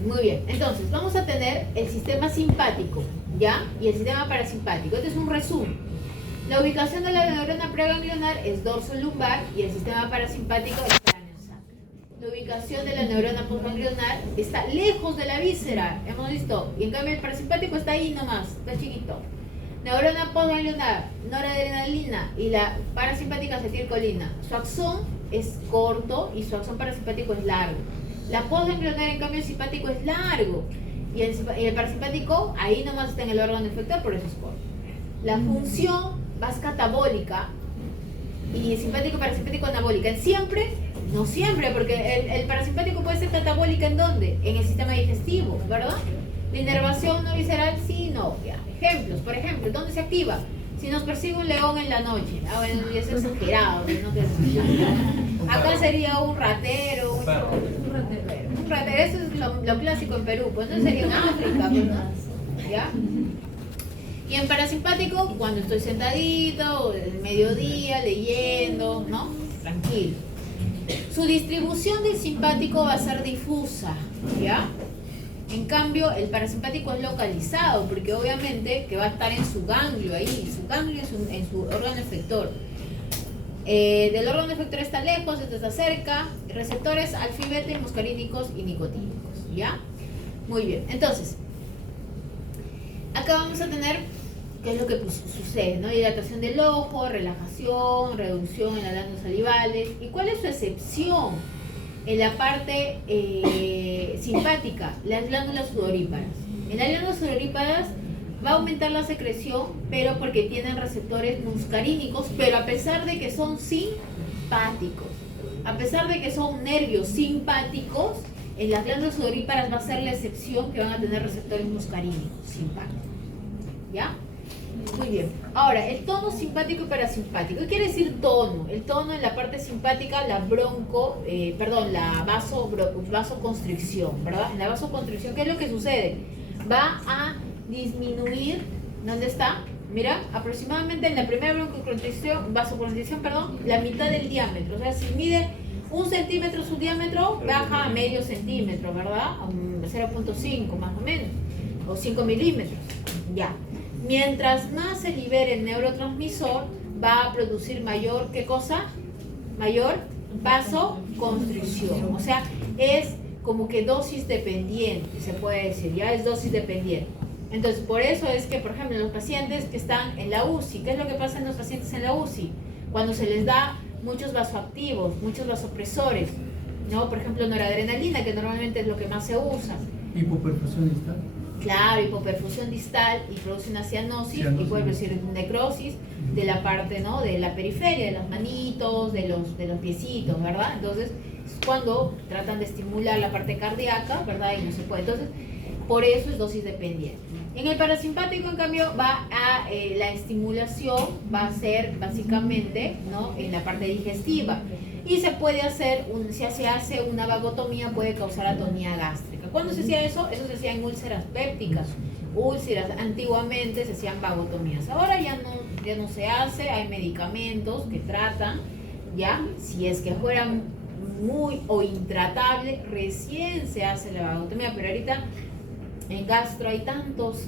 Muy bien, entonces vamos a tener el sistema simpático, ¿ya? Y el sistema parasimpático. Este es un resumen. La ubicación de la neurona preganglionar es dorso-lumbar y el sistema parasimpático es cráneo-sacro. La ubicación de la neurona postganglionar está lejos de la víscera, hemos visto, y en cambio el parasimpático está ahí nomás, está chiquito. Neurona postganglionar, noradrenalina y la parasimpática acetilcolina. Su axón es corto y su axón parasimpático es largo. La postganglionar, en cambio, el simpático es largo y el parasimpático ahí nomás está en el órgano efector, por eso es corto. La función vas catabólica y simpático y parasimpático anabólica. Siempre, no siempre, porque el parasimpático puede ser catabólica ¿en dónde? En el sistema digestivo, ¿verdad? La inervación no visceral, sí, no. Ya. Ejemplos, por ejemplo, ¿dónde se activa? Si nos persigue un león en la noche. Ah, bueno, es exagerado, ¿no? Acá sería un ratero, un ratero. Un ratero, eso es lo clásico en Perú, pues no sería en África, pues, ¿no? ¿Ya? Y en parasimpático, cuando estoy sentadito, el mediodía, leyendo, ¿no? Tranquilo. Su distribución del simpático va a ser difusa, ¿ya? En cambio, el parasimpático es localizado, porque obviamente que va a estar en su ganglio ahí, su ganglio en su órgano efector. Del órgano efector está lejos, este está cerca, receptores alfa y beta, muscarínicos y nicotínicos, ¿ya? Muy bien, entonces, acá vamos a tener qué es lo que sucede, ¿no? Dilatación del ojo, relajación, reducción en las glándulas salivales. ¿Y cuál es su excepción? En la parte simpática, las glándulas sudoríparas. En las glándulas sudoríparas va a aumentar la secreción, pero porque tienen receptores muscarínicos, pero a pesar de que son simpáticos, a pesar de que son nervios simpáticos, en las glándulas sudoríparas va a ser la excepción que van a tener receptores muscarínicos simpáticos. ¿Ya? Muy bien. Ahora, el tono simpático y parasimpático. ¿Qué quiere decir tono? El tono en la parte simpática, la vasoconstricción, ¿verdad? En la vasoconstricción, ¿qué es lo que sucede? Va a disminuir, ¿dónde está? Mira, aproximadamente en la primera vasoconstricción, la mitad del diámetro. O sea, si mide 1 centímetro su diámetro, baja a medio centímetro, ¿verdad? A 0.5 más o menos, o 5 milímetros. Ya. Mientras más se libere el neurotransmisor, va a producir mayor, ¿qué cosa? Mayor vasoconstricción. O sea, es como que dosis dependiente, se puede decir, ya es dosis dependiente. Entonces, por eso es que, por ejemplo, los pacientes que están en la UCI, ¿qué es lo que pasa en los pacientes en la UCI? Cuando se les da muchos vasoactivos, muchos vasopresores, ¿no? Por ejemplo, noradrenalina, que normalmente es lo que más se usa. Hipoperfusión distal. Claro, hipoperfusión distal y produce una cianosis y puede producir necrosis de la parte, ¿no? De la periferia, de las manitos, de los piecitos, ¿verdad? Entonces, es cuando tratan de estimular la parte cardíaca, ¿verdad? Y no se puede. Entonces, por eso es dosis dependiente. En el parasimpático, en cambio, la estimulación va a ser básicamente, ¿no? En la parte digestiva. Y se puede hacer, si se hace una vagotomía, puede causar atonía gástrica. ¿Cuándo se hacía eso? Eso se hacía en úlceras pépticas. Úlceras, antiguamente se hacían vagotomías. Ahora ya no se hace, hay medicamentos que tratan, ¿ya? Si es que fuera muy o intratable, recién se hace la vagotomía, pero ahorita en gastro hay tantos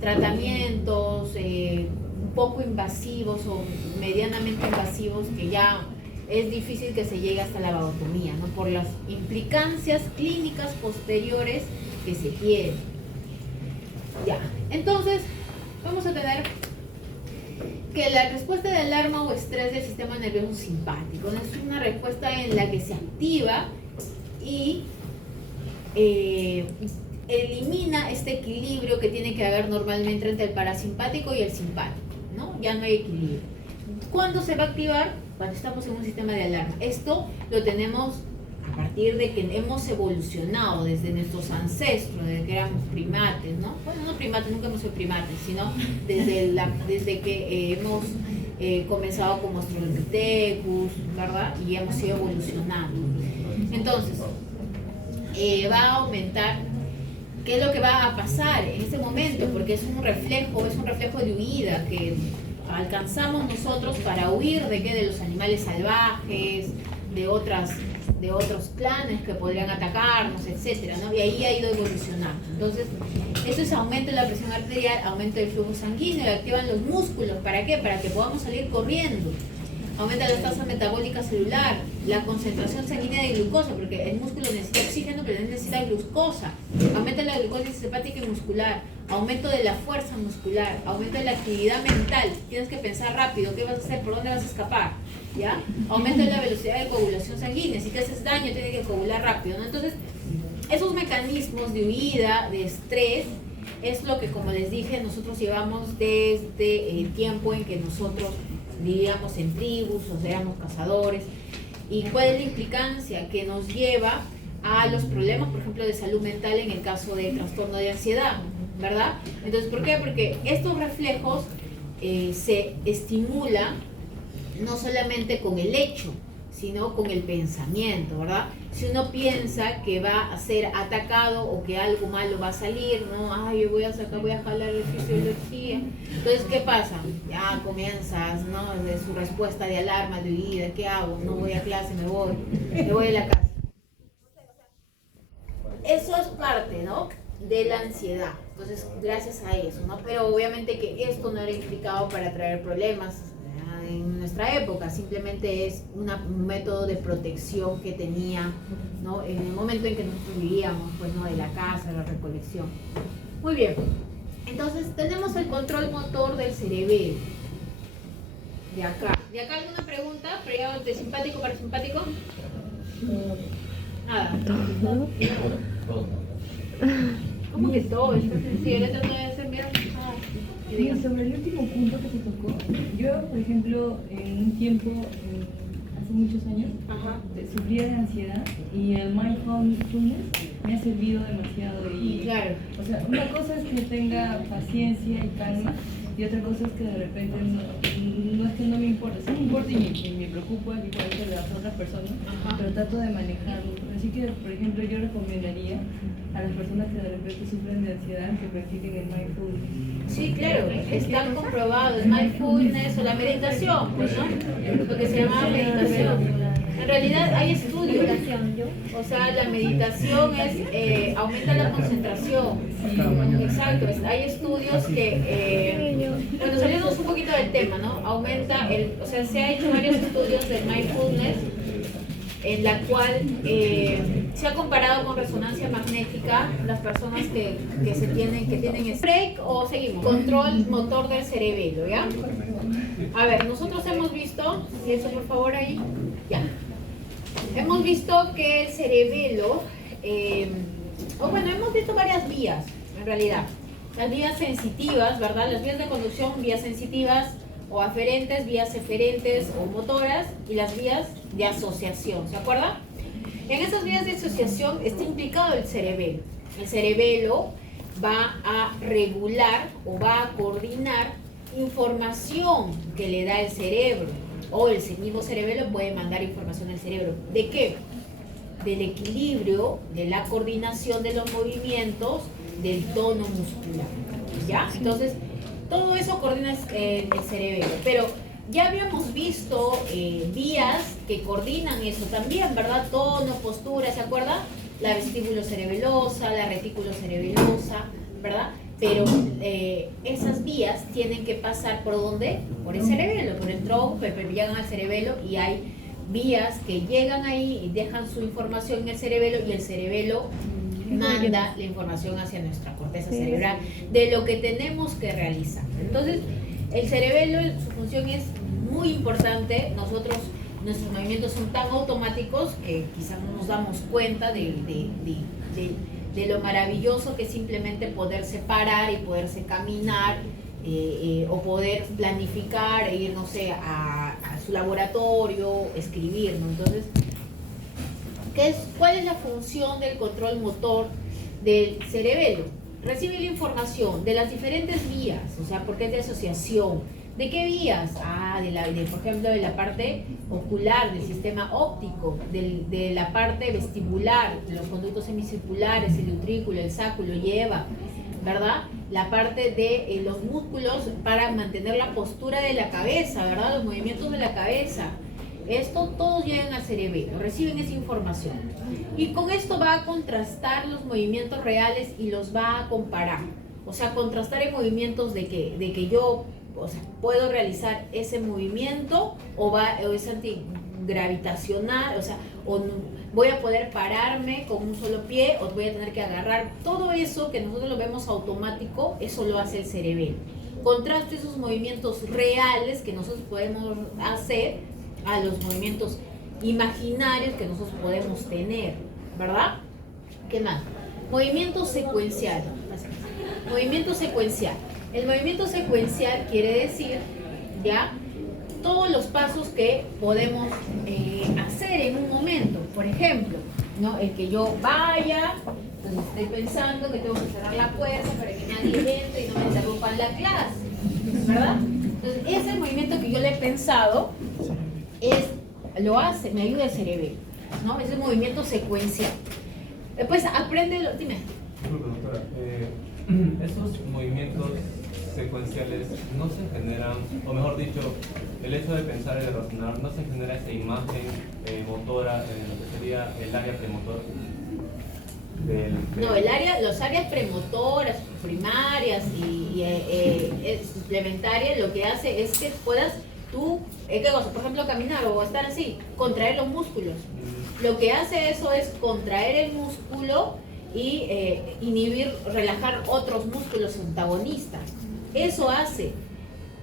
tratamientos un poco invasivos o medianamente invasivos que ya es difícil que se llegue hasta la vagotomía, ¿no? Por las implicancias clínicas posteriores que se tienen. Ya, entonces vamos a tener que la respuesta de alarma o estrés del sistema nervioso simpático, ¿no? Es una respuesta en la que se activa y elimina este equilibrio que tiene que haber normalmente entre el parasimpático y el simpático, ¿no? Ya no hay equilibrio. ¿Cuándo se va a activar? Cuando estamos en un sistema de alarma. Esto lo tenemos a partir de que hemos evolucionado desde nuestros ancestros, desde que éramos primates, ¿no? Bueno, no primates, nunca hemos sido primates, sino desde que hemos comenzado como Australopithecus, ¿verdad? Y hemos ido evolucionando. Entonces, va a aumentar. ¿Qué es lo que va a pasar en este momento? Porque es un reflejo de huida que alcanzamos nosotros para huir de qué, de los animales salvajes, de otros clanes que podrían atacarnos, etcétera, ¿no? Y ahí ha ido evolucionando. Entonces, eso es aumento de la presión arterial, aumento del flujo sanguíneo, y activan los músculos. ¿Para qué? Para que podamos salir corriendo. Aumenta la tasa metabólica celular, la concentración sanguínea de glucosa, porque el músculo necesita oxígeno, pero también necesita glucosa. Aumenta la glucólisis hepática y muscular, aumento de la fuerza muscular, aumento de la actividad mental. Tienes que pensar rápido, ¿qué vas a hacer? ¿Por dónde vas a escapar? ¿Ya? Aumento de la velocidad de coagulación sanguínea. Si te haces daño, tienes que coagular rápido, ¿no? Entonces, esos mecanismos de huida, de estrés, es lo que, como les dije, nosotros llevamos desde el tiempo en que nosotros vivíamos en tribus, o sea, éramos cazadores. ¿Y cuál es la implicancia? Que nos lleva a los problemas, por ejemplo, de salud mental en el caso de trastorno de ansiedad, ¿verdad? Entonces, ¿por qué? Porque estos reflejos se estimulan no solamente con el hecho, sino con el pensamiento, ¿verdad? Si uno piensa que va a ser atacado o que algo malo va a salir, ¿no? Ay, yo voy a jalar de fisiología. Entonces, ¿qué pasa? Ya comienzas, ¿no? De su respuesta de alarma, de huida, ¿qué hago? No voy a clase, me voy a la casa. Eso es parte, ¿no? De la ansiedad. Entonces, gracias a eso, ¿no? Pero obviamente que esto no era implicado para traer problemas en nuestra época, simplemente es un método de protección que tenía, ¿no? En el momento en que nosotros vivíamos, pues, ¿no? De la casa, la recolección. Muy bien, entonces tenemos el control motor del cerebelo. De acá alguna pregunta, pero de simpático, parasimpático. Nada. ¿Cómo que todo? Sí, yo le trato de hacer bien. Sí, sobre el último punto que se tocó, yo, por ejemplo, en un tiempo, hace muchos años, sufría de ansiedad y el mindfulness me ha servido demasiado. Y, claro. O sea, una cosa es que tenga paciencia y calma, y otra cosa es que de repente no es que no me importa, sí me importa y me preocupa el igual de las otras personas, pero trato de manejarlo. Así que, por ejemplo, yo recomendaría a las personas que de repente sufren de ansiedad que practiquen el mindfulness. Sí, claro, está comprobado, el mindfulness o la meditación, pues, ¿no? Lo que se llama meditación. En realidad hay estudios, o sea, la meditación aumenta la concentración. Exacto, hay estudios que, bueno, salimos un poquito del tema, ¿no? O sea, se ha hecho varios estudios de mindfulness en la cual se ha comparado con resonancia magnética las personas que tienen break o seguimos. Control motor del cerebelo, ¿ya? A ver, nosotros hemos visto, y eso por favor ahí, ya. Hemos visto que el cerebelo, hemos visto varias vías, en realidad. Las vías sensitivas, ¿verdad? Las vías de conducción, vías sensitivas o aferentes, vías eferentes o motoras, y las vías de asociación, ¿se acuerdan? En esas vías de asociación está implicado el cerebelo. El cerebelo va a regular o va a coordinar información que le da el cerebro, o el mismo cerebelo puede mandar información al cerebro. ¿De qué? Del equilibrio, de la coordinación de los movimientos, del tono muscular, ¿ya? Entonces, todo eso coordina el cerebelo, pero ya habíamos visto vías que coordinan eso también, ¿verdad? Tono, postura, ¿se acuerda? La vestíbulo cerebelosa, la retículo cerebelosa, ¿verdad? Pero esas vías tienen que pasar ¿por dónde? Por el cerebelo, por el tronco, pero llegan al cerebelo y hay vías que llegan ahí y dejan su información en el cerebelo y el cerebelo manda la información hacia nuestra corteza cerebral de lo que tenemos que realizar. Entonces, el cerebelo, su función es muy importante. Nuestros movimientos son tan automáticos que quizás no nos damos cuenta de lo maravilloso que es simplemente poderse parar y poderse caminar o poder planificar e ir, no sé, a su laboratorio, escribir, ¿no? Entonces, ¿cuál es la función del control motor del cerebelo? Recibe la información de las diferentes vías, o sea, porque es de asociación. ¿De qué vías? Por ejemplo, de la parte ocular, del sistema óptico, de la parte vestibular, de los conductos semicirculares, el utrículo, el sáculo, lleva, ¿verdad? La parte de los músculos para mantener la postura de la cabeza, ¿verdad? Los movimientos de la cabeza. Esto todos llegan al cerebelo, reciben esa información. Y con esto va a contrastar los movimientos reales y los va a comparar. O sea, contrastar en movimientos de que yo, o sea, puedo realizar ese movimiento o es antigravitacional, o sea, voy a poder pararme con un solo pie o voy a tener que agarrar. Todo eso que nosotros lo vemos automático, eso lo hace el cerebelo. Contraste esos movimientos reales que nosotros podemos hacer a los movimientos imaginarios que nosotros podemos tener, ¿verdad? ¿Qué más? Movimiento secuencial. Movimiento secuencial. El movimiento secuencial quiere decir, ¿ya?, todos los pasos que podemos hacer en un momento. Por ejemplo, ¿no?, el que yo vaya, entonces estoy pensando que tengo que cerrar la puerta para que nadie entre y no me interrumpan la clase, ¿verdad? Entonces, ese movimiento que yo le he pensado me ayuda el cerebelo, ¿no? Es el movimiento secuencial. Después apréndelo, dime. Doctora, esos movimientos secuenciales no se generan, o mejor dicho, el hecho de pensar y de razonar, no se genera esa imagen motora en lo que sería el área premotora. No, los áreas premotoras, primarias y suplementarias, lo que hace es que puedas tú, ¿qué cosa? Por ejemplo, caminar o estar así, contraer los músculos. Lo que hace eso es contraer el músculo y inhibir, relajar otros músculos antagonistas. Eso hace.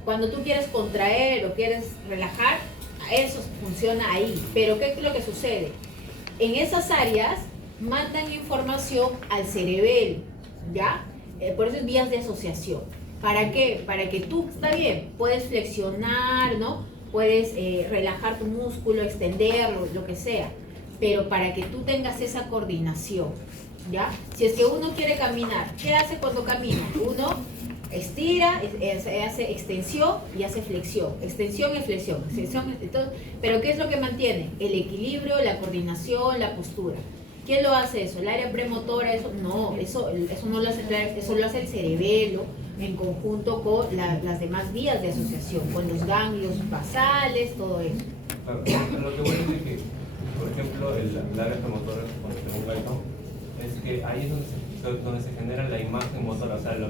Cuando tú quieres contraer o quieres relajar, eso funciona ahí. Pero ¿qué es lo que sucede? En esas áreas mandan información al cerebelo, ¿ya? Por eso es vías de asociación. ¿Para qué? Para que tú, está bien, puedes flexionar, ¿no? Puedes relajar tu músculo, extenderlo, lo que sea. Pero para que tú tengas esa coordinación, ¿ya? Si es que uno quiere caminar, ¿qué hace cuando camina? Uno estira, hace extensión y hace flexión. Extensión y flexión. Pero ¿qué es lo que mantiene? El equilibrio, la coordinación, la postura. ¿Quién lo hace eso? ¿El área premotora? Eso no lo hace, eso lo hace el cerebelo en conjunto con las demás vías de asociación, con los ganglios basales, todo eso. Claro, lo que voy a decir que, por ejemplo, el área premotora, cuando tengo un gaito, es que ahí es donde se genera la imagen motora, o sea, la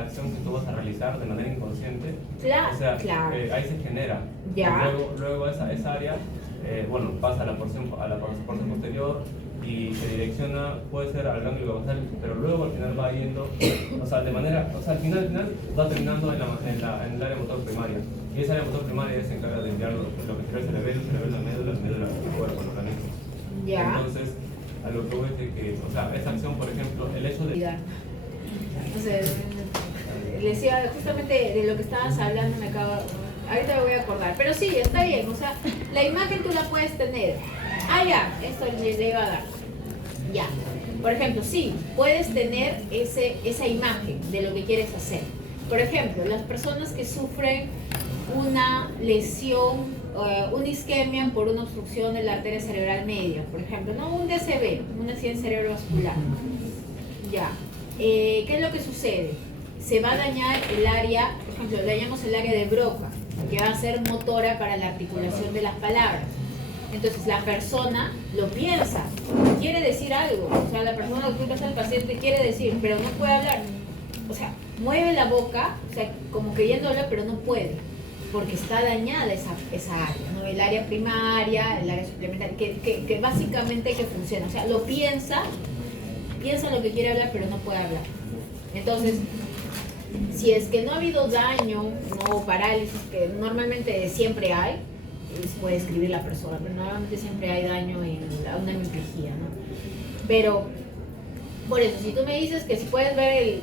acción que tú vas a realizar de manera inconsciente, Claro, o sea, claro. Ahí se genera. Ya. Luego esa área, pasa a la porción posterior y se direcciona, puede ser al ganglio basal, pero luego al final va yendo, al final va terminando en el área motor primaria. Y esa área motor primaria se encarga de enviar lo que sería el cerebelo, la médula del cuerpo, el organismo. Ya. Entonces, a lo que voy es de que, o sea, esa acción, por ejemplo, el hecho de... O sea, les decía justamente de lo que estabas hablando, ahorita me voy a acordar, pero sí, está bien, o sea, la imagen tú la puedes tener. Ya, esto le iba a dar. Ya, por ejemplo, sí, puedes tener esa imagen de lo que quieres hacer. Por ejemplo, las personas que sufren una lesión, una isquemia por una obstrucción de la arteria cerebral media, por ejemplo, ¿no? Un DCB, un accidente cerebrovascular. Ya, ¿qué es lo que sucede? Se va a dañar el área, por ejemplo, dañamos el área de Broca, que va a ser motora para la articulación de las palabras. Entonces la persona lo piensa, quiere decir algo, o sea, la persona que pasa al paciente quiere decir, pero no puede hablar. O sea, mueve la boca, o sea, como queriendo hablar, pero no puede, porque está dañada esa área, ¿no? El área primaria, el área suplementaria, que básicamente que funciona. O sea, lo piensa lo que quiere hablar, pero no puede hablar. Entonces, si es que no ha habido daño, no parálisis, que normalmente siempre hay, puede escribir la persona, pero normalmente siempre hay daño en una hemiplegia, ¿no? Pero, por eso, si tú me dices que si puedes ver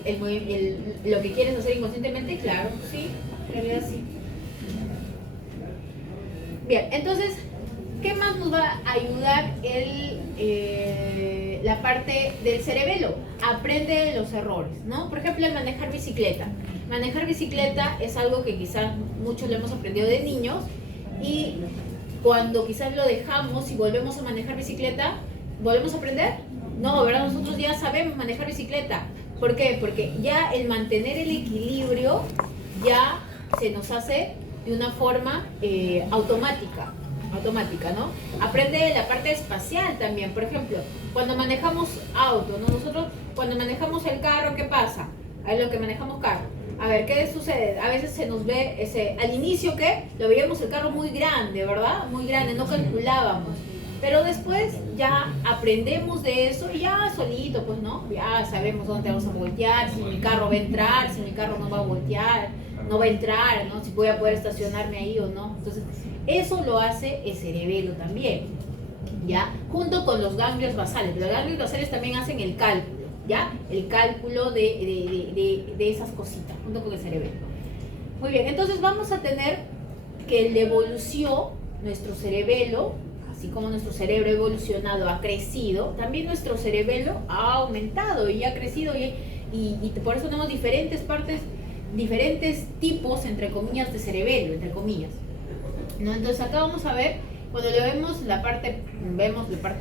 lo que quieres hacer inconscientemente, claro, sí, en realidad sí. Bien, entonces, ¿qué más nos va a ayudar la parte del cerebelo? Aprende los errores, ¿no? Por ejemplo, el manejar bicicleta. Manejar bicicleta es algo que quizás muchos lo hemos aprendido de niños, y cuando quizás lo dejamos y volvemos a manejar bicicleta, ¿volvemos a aprender? No, ¿verdad? Nosotros ya sabemos manejar bicicleta. ¿Por qué? Porque ya el mantener el equilibrio ya se nos hace de una forma automática, ¿no? Aprende la parte espacial también. Por ejemplo, cuando manejamos auto, ¿no? Nosotros cuando manejamos el carro, ¿qué pasa? A lo que manejamos carro. A ver, ¿qué sucede? A veces se nos ve al inicio que lo veíamos el carro muy grande, ¿verdad? Muy grande, no calculábamos. Pero después ya aprendemos de eso y ya solito, pues, ¿no? Ya sabemos dónde vamos a voltear, si mi carro va a entrar, si mi carro no va a voltear, no va a entrar, ¿no? Si voy a poder estacionarme ahí o no. Entonces, eso lo hace el cerebelo también, ¿ya? Junto con los ganglios basales. Los ganglios basales también hacen el cálculo, ¿ya? El cálculo de esas cositas, junto con el cerebelo. Muy bien, entonces vamos a tener que la evolución, nuestro cerebelo, así como nuestro cerebro ha evolucionado, ha crecido, también nuestro cerebelo ha aumentado y ha crecido y por eso tenemos diferentes partes, diferentes tipos, entre comillas, de cerebelo, entre comillas, ¿no? Entonces acá vamos a ver, cuando le vemos la parte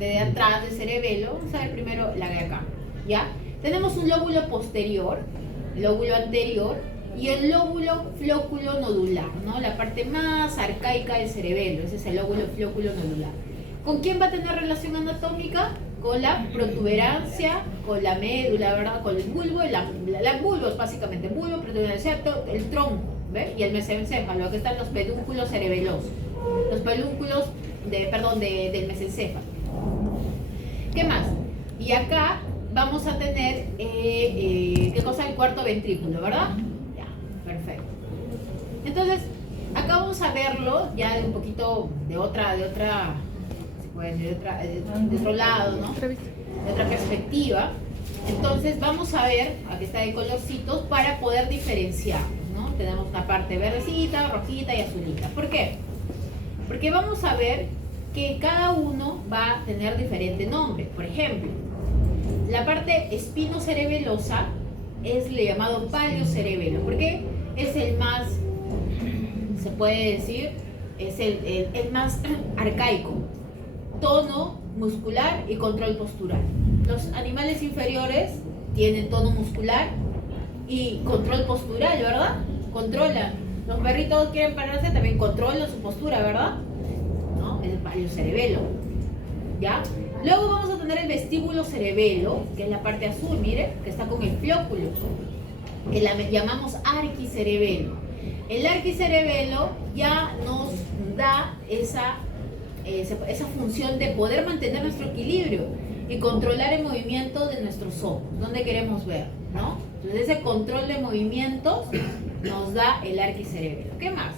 de atrás del cerebelo, vamos a ver primero la de acá, ¿ya? Tenemos un lóbulo posterior, el lóbulo anterior y el lóbulo flóculo nodular, ¿no? La parte más arcaica del cerebelo, ese es el lóbulo flóculo nodular. ¿Con quién va a tener relación anatómica? Con la protuberancia, con la médula, ¿verdad? Con el bulbo, la bulbo es básicamente bulbo, protuberancia, el tronco, ¿ves? Y el mesencéfalo, aquí están los pedúnculos cerebelosos, los pedúnculos del mesencéfalo. ¿Qué más? Y acá vamos a tener, ¿qué cosa? El cuarto ventrículo, ¿verdad? Ya, perfecto. Entonces, acá vamos a verlo ya de un poquito de otra de otro lado, ¿no? De otra perspectiva. Entonces vamos a ver, aquí está de colorcitos, para poder diferenciar, ¿no? Tenemos una parte verdecita, rojita y azulita. ¿Por qué? Porque vamos a ver que cada uno va a tener diferente nombre. Por ejemplo, la parte espinocerebelosa es el llamado paleocerebelo, porque es el más, se puede decir, es el más arcaico. Tono muscular y control postural. Los animales inferiores tienen tono muscular y control postural, ¿verdad? Controlan. Los perritos quieren pararse, también controlan su postura, ¿verdad? ¿No? Es el paleocerebelo, ¿ya? Luego vamos a tener el vestíbulo cerebelo, que es la parte azul, mire, que está con el flóculo, que la llamamos arquicerebelo. El arquicerebelo ya nos da esa función de poder mantener nuestro equilibrio y controlar el movimiento de nuestros ojos, donde queremos ver, ¿no? Entonces ese control de movimientos nos da el arquicerebelo. ¿Qué más?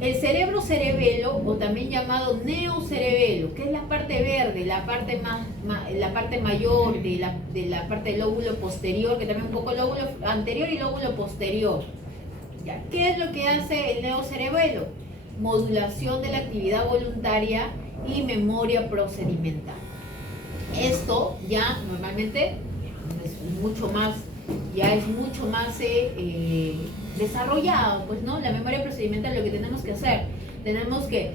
El cerebro cerebelo, o también llamado neocerebelo, que es la parte verde, la parte mayor de la parte del lóbulo posterior, que también un poco lóbulo anterior y lóbulo posterior. ¿Ya? ¿Qué es lo que hace el neocerebelo? Modulación de la actividad voluntaria y memoria procedimental. Esto ya normalmente es mucho más desarrollado, pues, ¿no? La memoria procedimental, lo que tenemos que hacer, tenemos que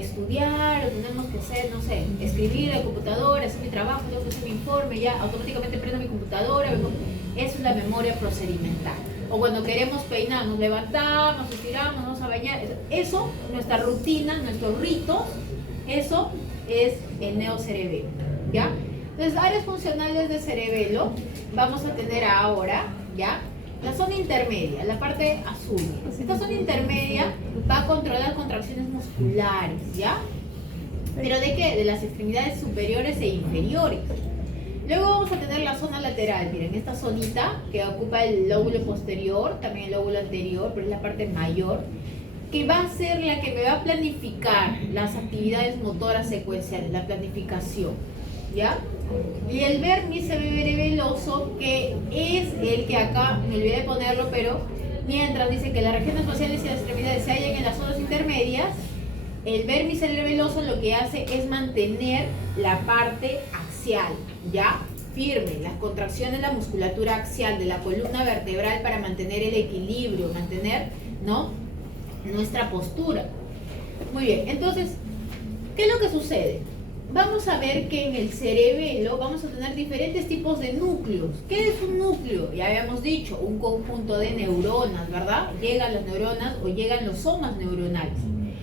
estudiar, o tenemos que hacer, no sé, escribir en el computador, hacer mi trabajo, tengo que hacer mi informe, ya automáticamente prendo mi computadora, eso es la memoria procedimental. O cuando queremos peinar, nos levantamos, estiramos, bañar. Eso, nuestra rutina, nuestros ritos, eso es el neocerebelo, ¿ya? Entonces, áreas funcionales de cerebelo, vamos a tener ahora, ¿ya? La zona intermedia, la parte azul. Esta zona intermedia va a controlar contracciones musculares, ¿ya? ¿Pero de qué? De las extremidades superiores e inferiores. Luego vamos a tener la zona lateral, miren, esta zonita que ocupa el lóbulo posterior, también el lóbulo anterior, pero es la parte mayor, que va a ser la que me va a planificar las actividades motoras secuenciales, la planificación, ¿ya? Y el vértice cerebeloso, que es el que acá, me olvidé de ponerlo, pero mientras dice que las regiones faciales y las extremidades se hallan en las zonas intermedias, el vértice cerebeloso lo que hace es mantener la parte axial, ¿ya? Firme, las contracciones de la musculatura axial de la columna vertebral para mantener el equilibrio, mantener, ¿no?, nuestra postura. Muy bien, entonces, ¿qué es lo que sucede? Vamos a ver que en el cerebelo vamos a tener diferentes tipos de núcleos. ¿Qué es un núcleo? Ya habíamos dicho, un conjunto de neuronas, ¿verdad? Llegan las neuronas o llegan los somas neuronales.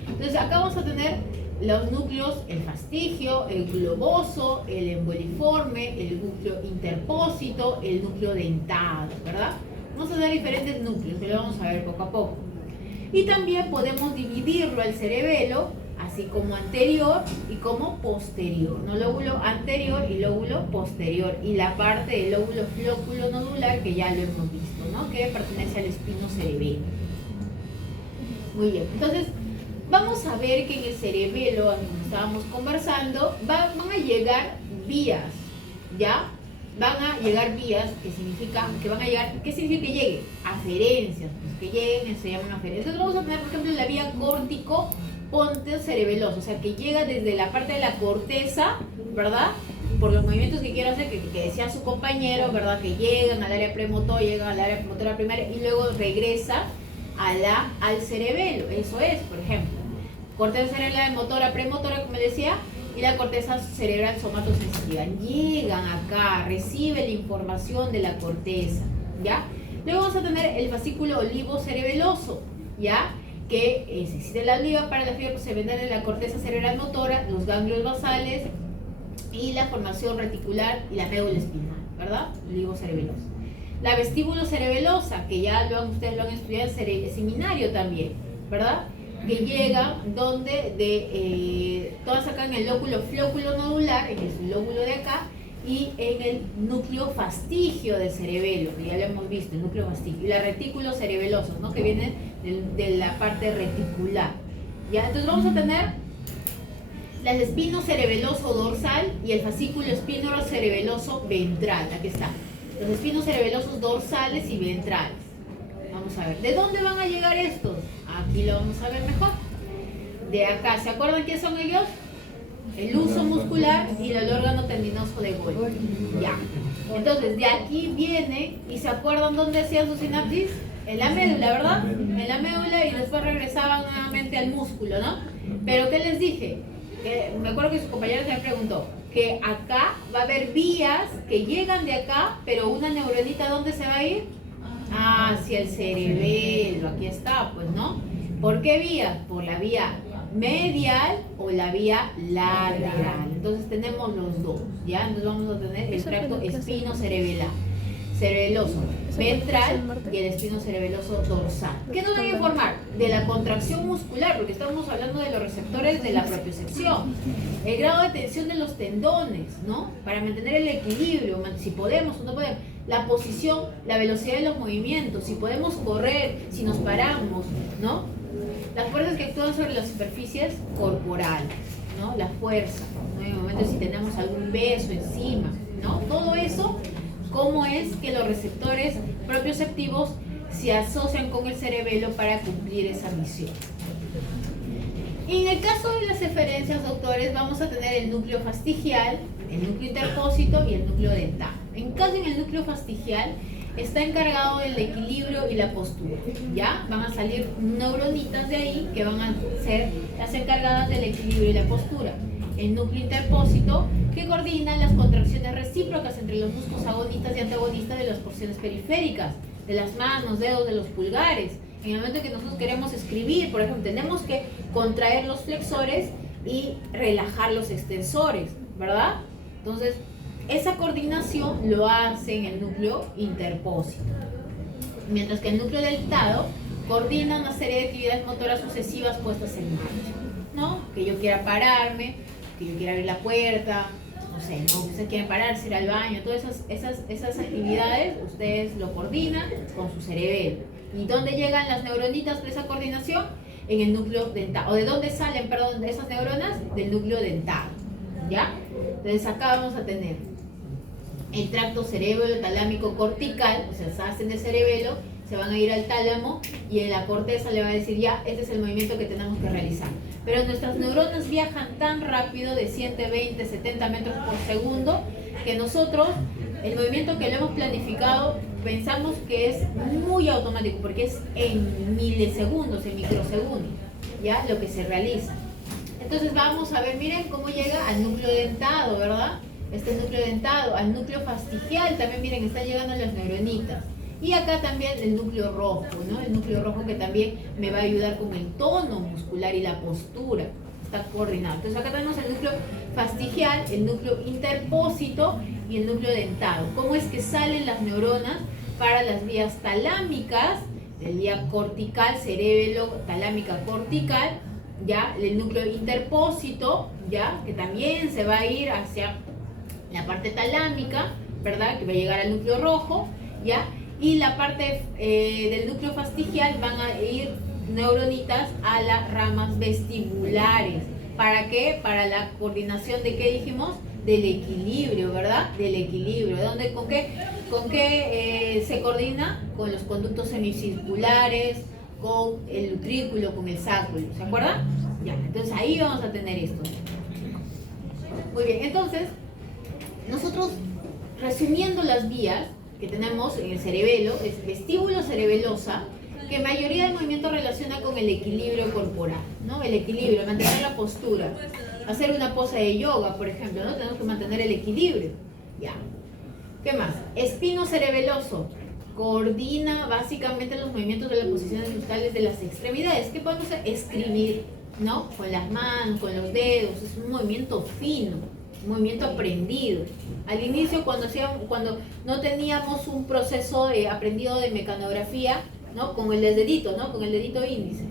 Entonces acá vamos a tener los núcleos, el fastigio, el globoso, el emboliforme, el núcleo interpósito, el núcleo dentado, ¿verdad? Vamos a tener diferentes núcleos que lo vamos a ver poco a poco. Y también podemos dividirlo al cerebelo, así como anterior y como posterior, ¿no? Lóbulo anterior y lóbulo posterior. Y la parte del lóbulo flóculo nodular, que ya lo hemos visto, ¿no?, que pertenece al espino cerebelo. Muy bien, entonces vamos a ver que en el cerebelo, como estábamos conversando, van a llegar vías, ¿ya? Van a llegar vías, que significa que van a llegar, ¿qué significa que lleguen? Aferencias, pues que lleguen, se llaman aferencias. Entonces vamos a tener, por ejemplo, la vía córtico-pontocerebelosa, o sea, que llega desde la parte de la corteza, ¿verdad? Por los movimientos que quiero hacer, que decía su compañero, ¿verdad? Que llegan al área premotora, llegan al área motora primaria y luego regresa al cerebelo. Eso es, por ejemplo, corteza cerebral motora, premotora, como decía, y la corteza cerebral somatosensitiva. Llegan acá, recibe la información de la corteza, ¿ya? Luego vamos a tener el fascículo olivo-cerebeloso, ¿ya? Que existe la oliva para la fibra cerebral de la corteza cerebral motora, los ganglios basales y la formación reticular y la médula espinal, ¿verdad? Olivo-cerebeloso. La vestíbulo cerebelosa, que ya ustedes lo han estudiado en el seminario también, ¿verdad? Que llega donde todas acá en el lóbulo flóculo nodular, en el lóbulo de acá, y en el núcleo fastigio del cerebelo, que ya lo hemos visto, el núcleo fastigio, y la retículo cerebeloso, ¿no?, que viene de la parte reticular, ¿ya? Entonces vamos a tener el espino cerebeloso dorsal y el fascículo espino cerebeloso ventral. Aquí está, los espinos cerebelosos dorsales y ventrales. Vamos a ver, ¿de dónde van a llegar estos? Aquí lo vamos a ver mejor. De acá, ¿se acuerdan qué son ellos? El uso muscular y el órgano tendinoso de Golgi. Ya. Entonces, de aquí viene, ¿y se acuerdan dónde hacían su sinapsis? En la médula, ¿verdad? En la médula, y después regresaban nuevamente al músculo, ¿no? Pero, ¿qué les dije? Que me acuerdo que su compañero se me preguntó que acá va a haber vías que llegan de acá, pero una neuronita, ¿dónde se va a ir? Hacia el cerebelo. Aquí está, pues, ¿no? ¿Por qué vía? Por la vía medial o la vía lateral. Entonces tenemos los dos, ¿ya? Entonces vamos a tener el tracto cerebeloso ventral y el espino cerebeloso dorsal. ¿Qué nos van a informar? De la contracción muscular, porque estamos hablando de los receptores de la propiocepción, el grado de tensión de los tendones, ¿no? Para mantener el equilibrio, si podemos o no podemos, la posición, la velocidad de los movimientos, si podemos correr, si nos paramos, ¿no? Las fuerzas que actúan sobre las superficies corporales, ¿no? La fuerza, ¿no? En el momento si tenemos algún peso encima, ¿no? Todo eso, cómo es que los receptores propioceptivos se asocian con el cerebelo para cumplir esa misión. Y en el caso de las eferencias, doctores, vamos a tener el núcleo fastigial, el núcleo interpósito y el núcleo dental. En caso en el núcleo fastigial, está encargado del equilibrio y la postura, ¿ya? Van a salir neuronitas de ahí que van a ser las encargadas del equilibrio y la postura. El núcleo interpósito, que coordina las contracciones recíprocas entre los músculos agonistas y antagonistas de las porciones periféricas, de las manos, dedos, de los pulgares, En el momento que nosotros queremos escribir, por ejemplo, tenemos que contraer los flexores y relajar los extensores, ¿verdad? Entonces, esa coordinación lo hace en el núcleo interpósito. Mientras que el núcleo deltado coordina una serie de actividades motoras sucesivas puestas en marcha, ¿no? Que yo quiera pararme, que yo quiera abrir la puerta, no sé, ¿no? Ustedes quieren pararse, ir al baño, todas esas actividades, ustedes lo coordinan con su cerebelo. ¿Y dónde llegan las neuronitas de esa coordinación? En el núcleo dentado. ¿O de dónde salen, perdón, de esas neuronas? Del núcleo dentado, ¿ya? Entonces acá vamos a tener el tracto cerebelo talámico cortical, o sea, se hacen del cerebelo, se van a ir al tálamo y en la corteza le va a decir ya, este es el movimiento que tenemos que realizar. Pero nuestras neuronas viajan tan rápido de 120, 70 metros por segundo que nosotros, el movimiento que lo hemos planificado, pensamos que es muy automático porque es en milisegundos, en microsegundos, ya lo que se realiza. Entonces vamos a ver, miren cómo llega al núcleo dentado, ¿verdad? Este núcleo dentado, al núcleo fastigial también, miren, están llegando las neuronitas. Y acá también el núcleo rojo, ¿no? El núcleo rojo que también me va a ayudar con el tono muscular y la postura. Está coordinado. Entonces acá tenemos el núcleo fastigial, el núcleo interpósito y el núcleo dentado. ¿Cómo es que salen las neuronas para las vías talámicas, el vía cortical, cerebelo, talámica, cortical, ya el núcleo interpósito, ya que también se va a ir hacia la parte talámica, ¿verdad? Que va a llegar al núcleo rojo, ya, y la parte del núcleo fastigial van a ir neuronitas a las ramas vestibulares. ¿Para qué? Para la coordinación de ¿qué dijimos? Del equilibrio, ¿verdad? Del equilibrio. ¿Dónde, con qué se coordina? Con los conductos semicirculares, con el utrículo, con el sacro. ¿Se acuerdan? Ya, entonces ahí vamos a tener esto. Muy bien, entonces, nosotros, resumiendo las vías que tenemos en el cerebelo, es vestíbulo cerebelosa, que mayoría del movimiento relaciona con el equilibrio corporal, ¿no? El equilibrio, mantener la postura. Hacer una pose de yoga, por ejemplo, ¿no? Tenemos que mantener el equilibrio. Ya. ¿Qué más? Espino cerebeloso. Coordina básicamente los movimientos de las posiciones bruscales de las extremidades. ¿Qué podemos hacer? Escribir, ¿no? Con las manos, con los dedos. Es un movimiento fino, un movimiento aprendido. Al inicio, cuando no teníamos un proceso aprendido de mecanografía, ¿no? Con el dedito, ¿no? Con el dedito índice.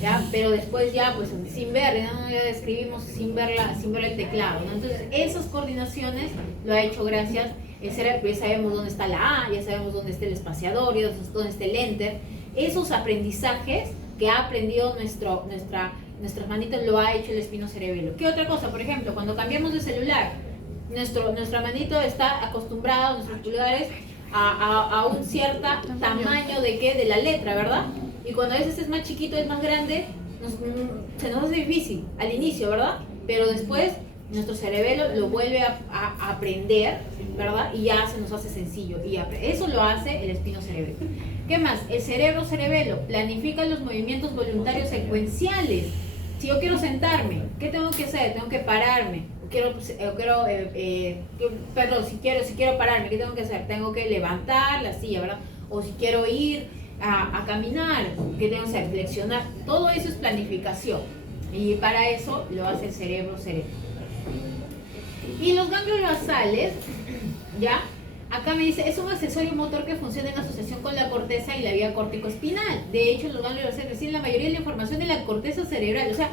¿Ya? Pero después ya, pues sin ver, ¿no? Ya escribimos sin ver el teclado, ¿no? Entonces, esas coordinaciones lo ha hecho gracias el cerebro. Ya sabemos dónde está la A, ya sabemos dónde está el espaciador, ya sabemos dónde está el enter. Esos aprendizajes que ha aprendido nuestras manitas lo ha hecho el espinocerebelo. ¿Qué otra cosa? Por ejemplo, cuando cambiamos de celular, nuestra manito está acostumbrada, nuestros pulgares, a un cierto tamaño de la letra, ¿verdad? Y cuando a veces es más chiquito, es más grande, se nos hace difícil al inicio, ¿verdad? Pero después nuestro cerebelo lo vuelve a aprender, ¿verdad? Y ya se nos hace sencillo. Y eso lo hace el espinocerebelo. ¿Qué más? El cerebro-cerebelo planifica los movimientos voluntarios secuenciales. Si yo quiero sentarme, ¿qué tengo que hacer? Tengo que pararme. Si quiero pararme, ¿qué tengo que hacer? Tengo que levantar la silla, ¿verdad? O si quiero ir a caminar, ¿qué tengo que hacer? Flexionar. Todo eso es planificación. Y para eso lo hace el cerebro-cerebelo. Y los ganglios basales, ¿ya? Acá me dice, es un accesorio motor que funciona en asociación con la corteza y la vía córtico-espinal. De hecho, los ganglios basales reciben la mayoría de la información de la corteza cerebral. O sea,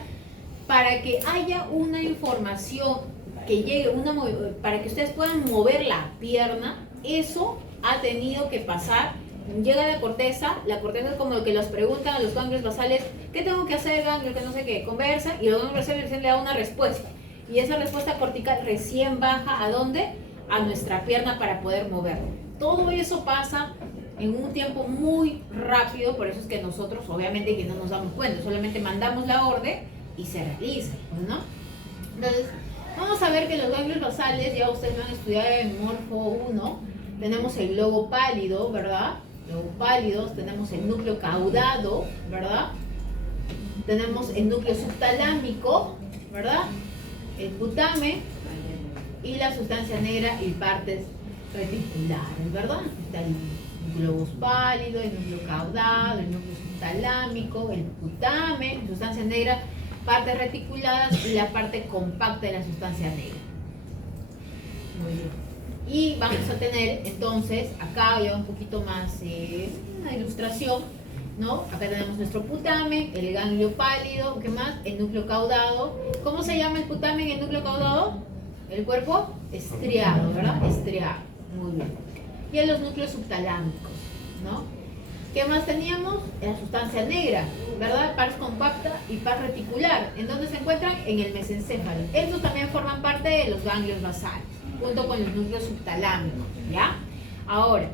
para que haya una información que llegue, para que ustedes puedan mover la pierna, eso ha tenido que pasar. Llega la corteza es como lo que los preguntan a los ganglios basales, ¿qué tengo que hacer, ganglio? Que no sé qué, conversa, y los ganglios basales recién le da una respuesta. Y esa respuesta cortical recién baja, ¿a dónde? A nuestra pierna para poder moverla. Todo eso pasa en un tiempo muy rápido, por eso es que nosotros, obviamente, que no nos damos cuenta, solamente mandamos la orden y se realiza, ¿no? Entonces, vamos a ver que los ganglios basales, ya ustedes lo han estudiado en Morfo 1, tenemos el globo pálido, ¿verdad? Globos pálidos, tenemos el núcleo caudado, ¿verdad? Tenemos el núcleo subtalámico, ¿verdad? El putamen y la sustancia negra y partes reticulares, ¿verdad? Está el globos pálido, el núcleo caudado, el núcleo subtalámico. subtalámico, el putamen, sustancia negra, partes reticuladas y la parte compacta de la sustancia negra. Muy bien. Y vamos a tener entonces, acá ya un poquito más una ilustración, ¿no? Acá tenemos nuestro putamen, el ganglio pálido, ¿qué más? El núcleo caudado. ¿Cómo se llama el putamen y el núcleo caudado? El cuerpo estriado, ¿verdad? Estriado. Muy bien. Y en los núcleos subtalámicos, ¿no? ¿Qué más teníamos? La sustancia negra, ¿verdad? Pars compacta y pars reticular. ¿En dónde se encuentran? En el mesencéfalo. Estos también forman parte de los ganglios basales, junto con los núcleos subtalámicos, ¿ya? Ahora,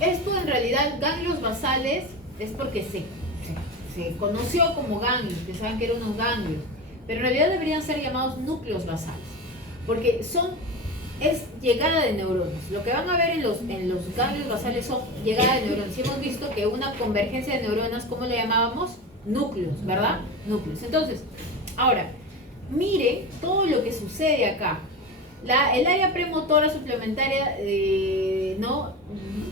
esto en realidad, ganglios basales, es porque se conoció como ganglios, que saben que eran unos ganglios, pero en realidad deberían ser llamados núcleos basales, porque es llegada de neuronas. Lo que van a ver en los ganglios basales son llegada de neuronas. Y hemos visto que una convergencia de neuronas, ¿cómo le llamábamos? Núcleos, ¿verdad? Núcleos. Entonces, ahora, miren todo lo que sucede acá. El área premotora suplementaria, ¿no?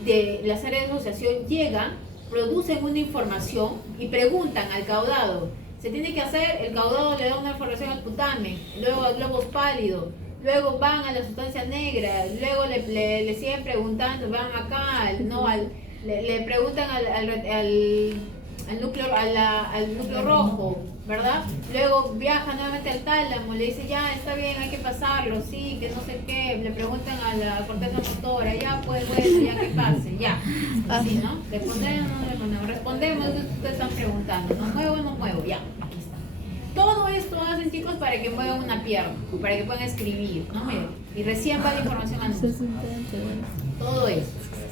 De las áreas de asociación llegan, producen una información y preguntan al caudado. Se tiene que hacer, el caudado le da una información al putamen, luego al globos pálido, luego van a la sustancia negra, luego le siguen preguntando, van acá, ¿no? Le preguntan al núcleo rojo, ¿verdad? Luego viaja nuevamente al tálamo, le dice, ya, está bien, hay que pasarlo, sí, que no sé qué, le preguntan a la corteza motora, ya, pues, bueno, ya que pase, ya, así, ¿no? Respondemos, ustedes están preguntando, ¿no muevo o no muevo? Ya, aquí está. Todo esto hacen, chicos, para que muevan una pierna, para que puedan escribir, ¿no? Miren, y recién va la información a nosotros. Todo esto.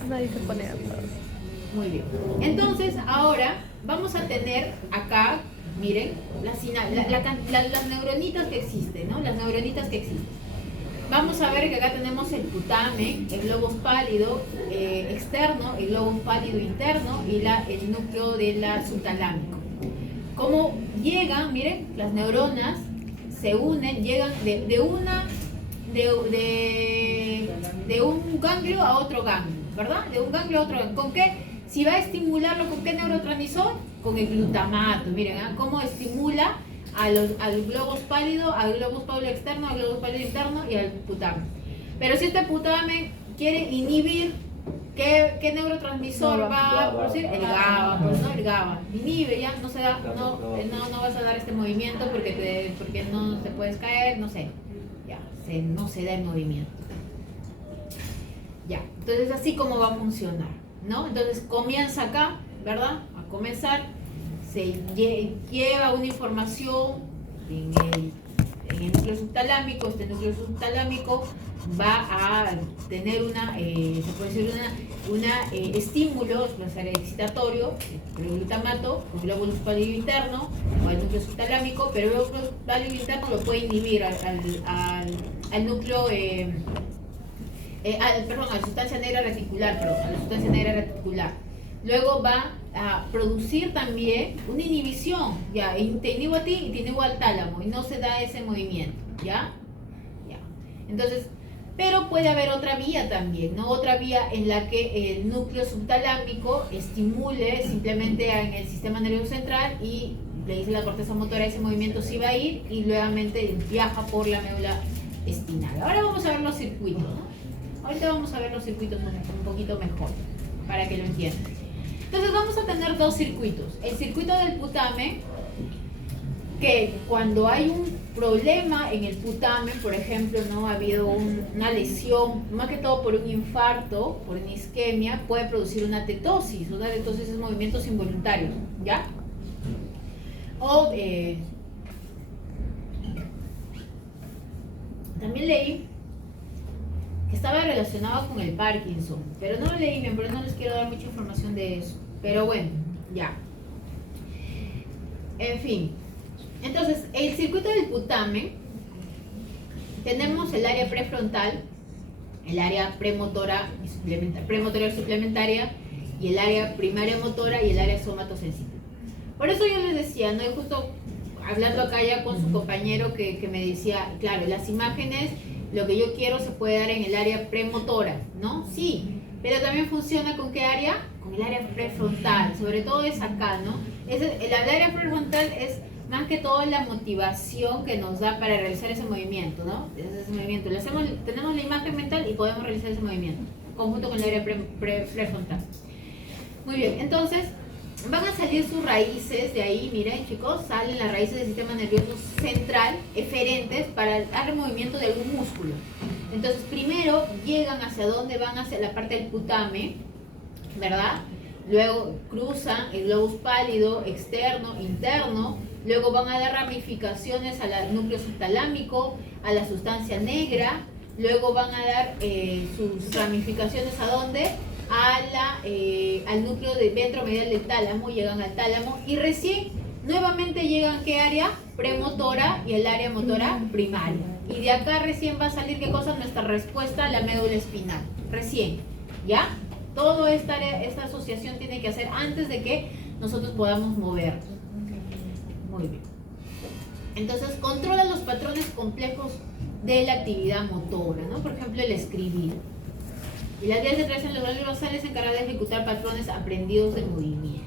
Nadie se pone a Muy bien. Entonces, ahora vamos a tener acá, miren, las neuronitas que existen, ¿no? Las neuronitas que existen. Vamos a ver que acá tenemos el putamen, el globus pálido externo, el globus pálido interno y el núcleo de la subtalámico. Como llegan, miren, las neuronas se unen, llegan de un ganglio a otro ganglio, ¿verdad? De un ganglio a otro ganglio. ¿Con qué? Si va a estimularlo, ¿con qué neurotransmisor? Con el glutamato. Miren, ¿eh? Cómo estimula al globus pálido externo, al globus pálido interno y al putamen. Pero si este putamen quiere inhibir, ¿qué neurotransmisor va a producir? El GABA, pues, ¿no? El GABA. Inhibe, ya no se da, no vas a dar este movimiento porque no te puedes caer, no sé. Ya, no se da el movimiento. Ya, entonces así como va a funcionar, ¿no? Entonces comienza acá, ¿verdad? A comenzar, se lleva una información en el núcleo subtalámico. Este núcleo subtalámico va a tener se puede decir estímulo excitatorio, el glutamato, el glóbulo pálido interno o el núcleo subtalámico, pero el glóbulo pálido interno lo puede inhibir al núcleo, a la sustancia negra reticular, Luego va a producir también una inhibición, ya, te inhibo a ti y te inhibo al tálamo, y no se da ese movimiento, ¿ya? Entonces, pero puede haber otra vía también, ¿no? Otra vía en la que el núcleo subtalámico estimule simplemente en el sistema nervioso central y le dice la corteza motora, ese movimiento sí va a ir y nuevamente viaja por la médula espinal. Ahora vamos a ver los circuitos, ¿no? Ahorita vamos a ver los circuitos un poquito mejor, para que lo entiendan. Entonces vamos a tener dos circuitos. El circuito del putamen, que cuando hay un problema en el putamen, por ejemplo, no ha habido una lesión, más que todo por un infarto, por una isquemia, puede producir una tetosis. Una tetosis es movimientos involuntarios, ¿ya? O también leí que estaba relacionado con el Parkinson, pero no lo leí bien, pero no les quiero dar mucha información de eso. Pero bueno, ya. En fin. Entonces, el circuito del putamen, tenemos el área prefrontal, el área premotora y suplementaria, y el área primaria motora y el área somatosensitiva. Por eso yo les decía, ¿no? Y justo hablando acá ya con su compañero que me decía, claro, las imágenes, lo que yo quiero se puede dar en el área premotora, ¿no? Sí, Pero también funciona con qué área? Con el área prefrontal, sobre todo es acá, ¿no? El área prefrontal es más que todo la motivación que nos da para realizar ese movimiento, ¿no? Ese movimiento. Tenemos la imagen mental y podemos realizar ese movimiento, conjunto con el área prefrontal. Muy bien, entonces van a salir sus raíces de ahí, miren chicos, salen las raíces del sistema nervioso central, eferentes, para dar movimiento de algún músculo. Entonces primero llegan hacia dónde van, hacia la parte del putame, ¿verdad? Luego cruzan el globus pálido, externo, interno, luego van a dar ramificaciones al núcleo subtalámico, a la sustancia negra, luego van a dar sus ramificaciones ¿a dónde? Al núcleo ventromedial del tálamo, llegan al tálamo y recién nuevamente llegan ¿qué área? Premotora y el área motora primaria. Y de acá recién va a salir ¿qué cosa? Nuestra respuesta a la médula espinal. Recién, ¿ya? Toda esta asociación tiene que hacer antes de que nosotros podamos movernos. Muy bien. Entonces, controla los patrones complejos de la actividad motora, ¿no? Por ejemplo, el escribir. Y las vías de creación de los glándulos basales se encargan de ejecutar patrones aprendidos de movimiento.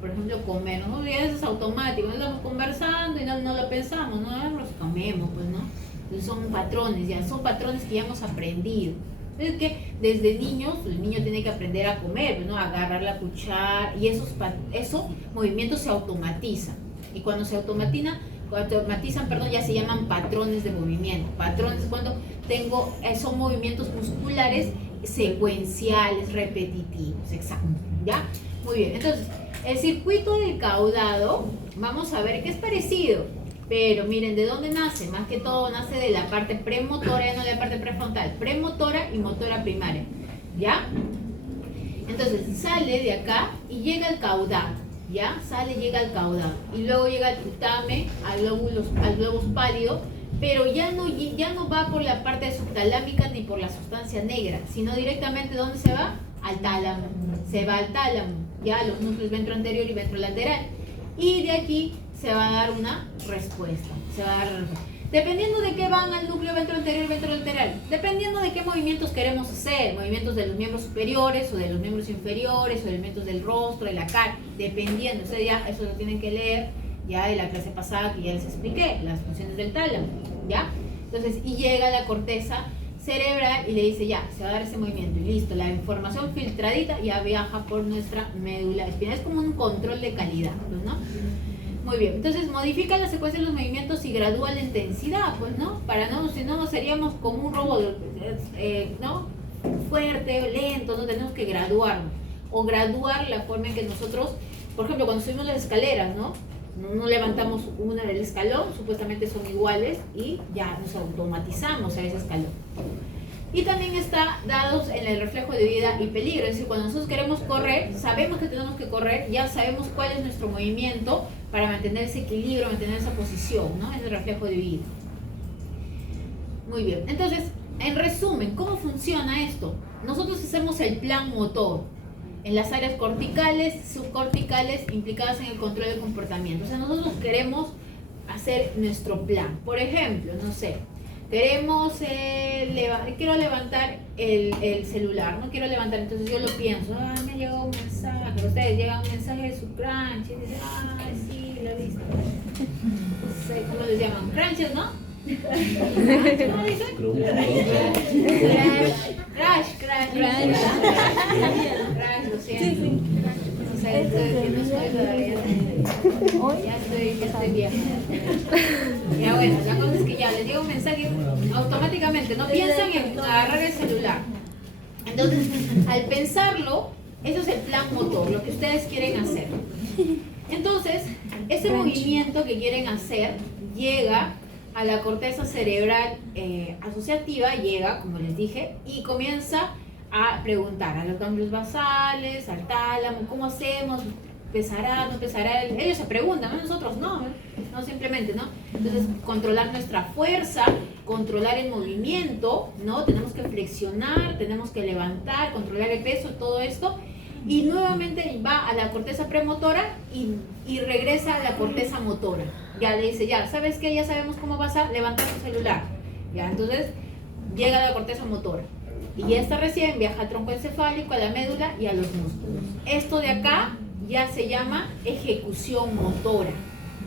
Por ejemplo, comer, ¿no? Ya eso es automático, estamos conversando y no lo pensamos, ¿no? Nos comemos, pues, ¿no? Entonces son patrones, ya son patrones que ya hemos aprendido. Es que desde niños, el niño tiene que aprender a comer, ¿no? A agarrar la cuchara y esos movimientos se automatizan. Y cuando se automatizan, ya se llaman patrones de movimiento. Patrones cuando son movimientos musculares secuenciales, repetitivos, exacto, ¿ya? Muy bien, entonces, el circuito del caudado, vamos a ver que es parecido, pero miren, ¿de dónde nace? Más que todo nace de la parte premotora, no de la parte prefrontal, premotora y motora primaria, ¿ya? Entonces, sale de acá y llega al caudado, ¿ya? Llega al caudado, y luego llega al putame, al globus pálido, pero ya no va por la parte subtalámica ni por la sustancia negra, sino directamente ¿dónde se va? Al tálamo. Se va al tálamo, ya los núcleos ventroanterior y ventrolateral. Y de aquí se va a dar una respuesta. Dependiendo de qué van al núcleo ventroanterior y ventrolateral, dependiendo de qué movimientos queremos hacer, movimientos de los miembros superiores o de los miembros inferiores o elementos del rostro, de la cara, dependiendo, ustedes ya eso lo tienen que leer ya de la clase pasada que ya les expliqué, las funciones del tálamo, ¿ya? Entonces, y llega la corteza cerebral y le dice ya, se va a dar ese movimiento y listo, la información filtradita ya viaja por nuestra médula espinal, es como un control de calidad, pues, ¿no? Muy bien, entonces modifica la secuencia de los movimientos y gradúa la intensidad, pues, ¿no? Si no seríamos como un robot, ¿no? Fuerte o lento, no tenemos que graduarnos, o graduar la forma en que nosotros, por ejemplo, cuando subimos las escaleras, ¿no? No levantamos una del escalón, supuestamente son iguales y ya nos automatizamos a ese escalón. Y también está dados en el reflejo de vida y peligro, es decir, cuando nosotros queremos correr, sabemos que tenemos que correr, ya sabemos cuál es nuestro movimiento para mantener ese equilibrio, mantener esa posición, ¿no? Es el reflejo de vida. Muy bien, entonces, en resumen, ¿cómo funciona esto? Nosotros hacemos el plan motor en las áreas corticales, subcorticales, implicadas en el control del comportamiento. O sea, nosotros queremos hacer nuestro plan. Por ejemplo, no sé, quiero levantar el celular, no quiero levantar, entonces yo lo pienso, me ha llegado un mensaje, ustedes llegan un mensaje de su crunch, y dicen, sí, lo he visto. No sé, ¿cómo les llaman? Crunches, ¿no? ¿Cómo dicen? Crash, lo siento. O sea, no soy todavía. Ya estoy vieja. Ya bueno, la cosa es que ya les llega un mensaje automáticamente, no piensan en agarrar el celular. Entonces, al pensarlo, eso es el plan motor, lo que ustedes quieren hacer. Entonces, ese movimiento que quieren hacer llega a la corteza cerebral asociativa, llega, como les dije, y comienza a preguntar a los ganglios basales, al tálamo, ¿cómo hacemos? ¿Pesará, no pesará? Ellos se preguntan, ¿no? Nosotros no simplemente, ¿no? Entonces, controlar nuestra fuerza, controlar el movimiento, ¿no? Tenemos que flexionar, tenemos que levantar, controlar el peso, todo esto, y nuevamente va a la corteza premotora y regresa a la corteza motora. Ya le dice, ya, ¿sabes qué? Ya sabemos cómo vas a levantar tu celular. Ya, entonces llega a la corteza motora. Y esta recién viaja al tronco encefálico, a la médula y a los músculos. Esto de acá ya se llama ejecución motora,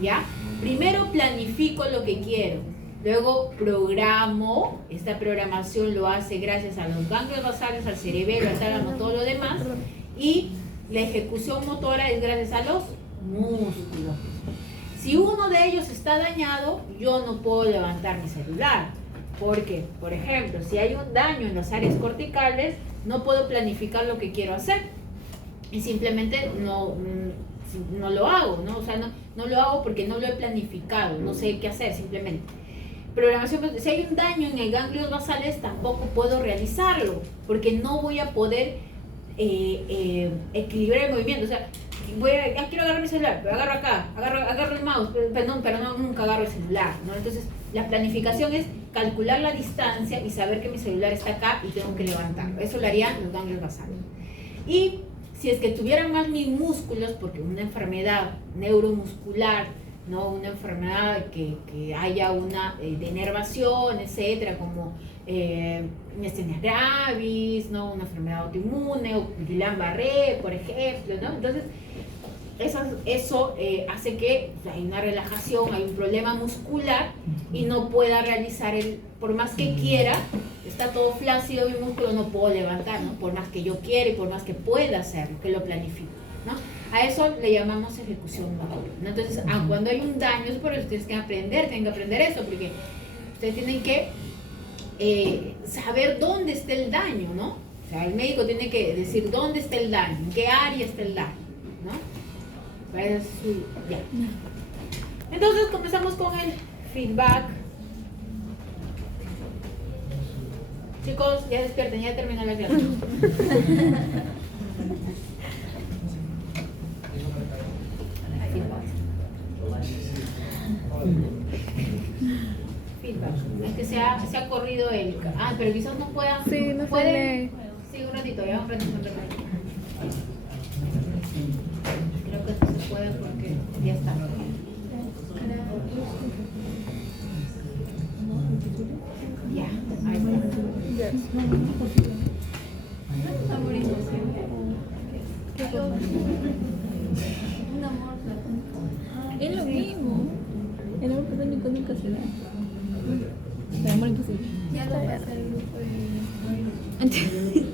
¿ya? Primero planifico lo que quiero, luego programo. Esta programación lo hace gracias a los ganglios basales, al cerebelo, al tálamo, todo lo demás. Y la ejecución motora es gracias a los músculos. Si uno de ellos está dañado, yo no puedo levantar mi celular. Porque, por ejemplo, si hay un daño en las áreas corticales, no puedo planificar lo que quiero hacer. Y simplemente no lo hago, ¿no? O sea, no lo hago porque no lo he planificado, no sé qué hacer, simplemente. Programación, si hay un daño en el ganglios basales, tampoco puedo realizarlo, porque no voy a poder equilibrar el movimiento. O sea, quiero agarrar mi celular, pero agarro acá, agarro el mouse, pero nunca agarro el celular, ¿no? Entonces, la planificación es calcular la distancia y saber que mi celular está acá y tengo que levantarlo. Eso lo harían los ganglios basales. Y si es que tuvieran más mis músculos, porque una enfermedad neuromuscular, ¿no? Una enfermedad que haya una denervación, etcétera, como miastenia gravis, ¿no? Una enfermedad autoinmune, o Guillain-Barré, por ejemplo, ¿no? Entonces, eso hace que hay una relajación, hay un problema muscular y no pueda realizar por más que quiera, está todo flácido mi músculo, no puedo levantar, ¿no? Por más que yo quiera y por más que pueda hacerlo, que lo planifico, ¿no? A eso le llamamos ejecución motora, ¿no? Entonces, cuando hay un daño, es por eso ustedes tienen que aprender eso, porque ustedes tienen que saber dónde está el daño, ¿no? O sea, el médico tiene que decir dónde está el daño, en qué área está el daño, ¿no? Ya. Entonces comenzamos con el feedback. Chicos, ya despierten, ya terminó la clase. Feedback. Es que se ha corrido el... pero quizás no puedan... Sí, no pueden. Sí, un ratito, ya un ratito. Creo que no se puede porque ya está. Ya, ahí está. Es lo mismo. El amor platónico nunca se da. El amor imposible. Ya lo pasé el grupo de...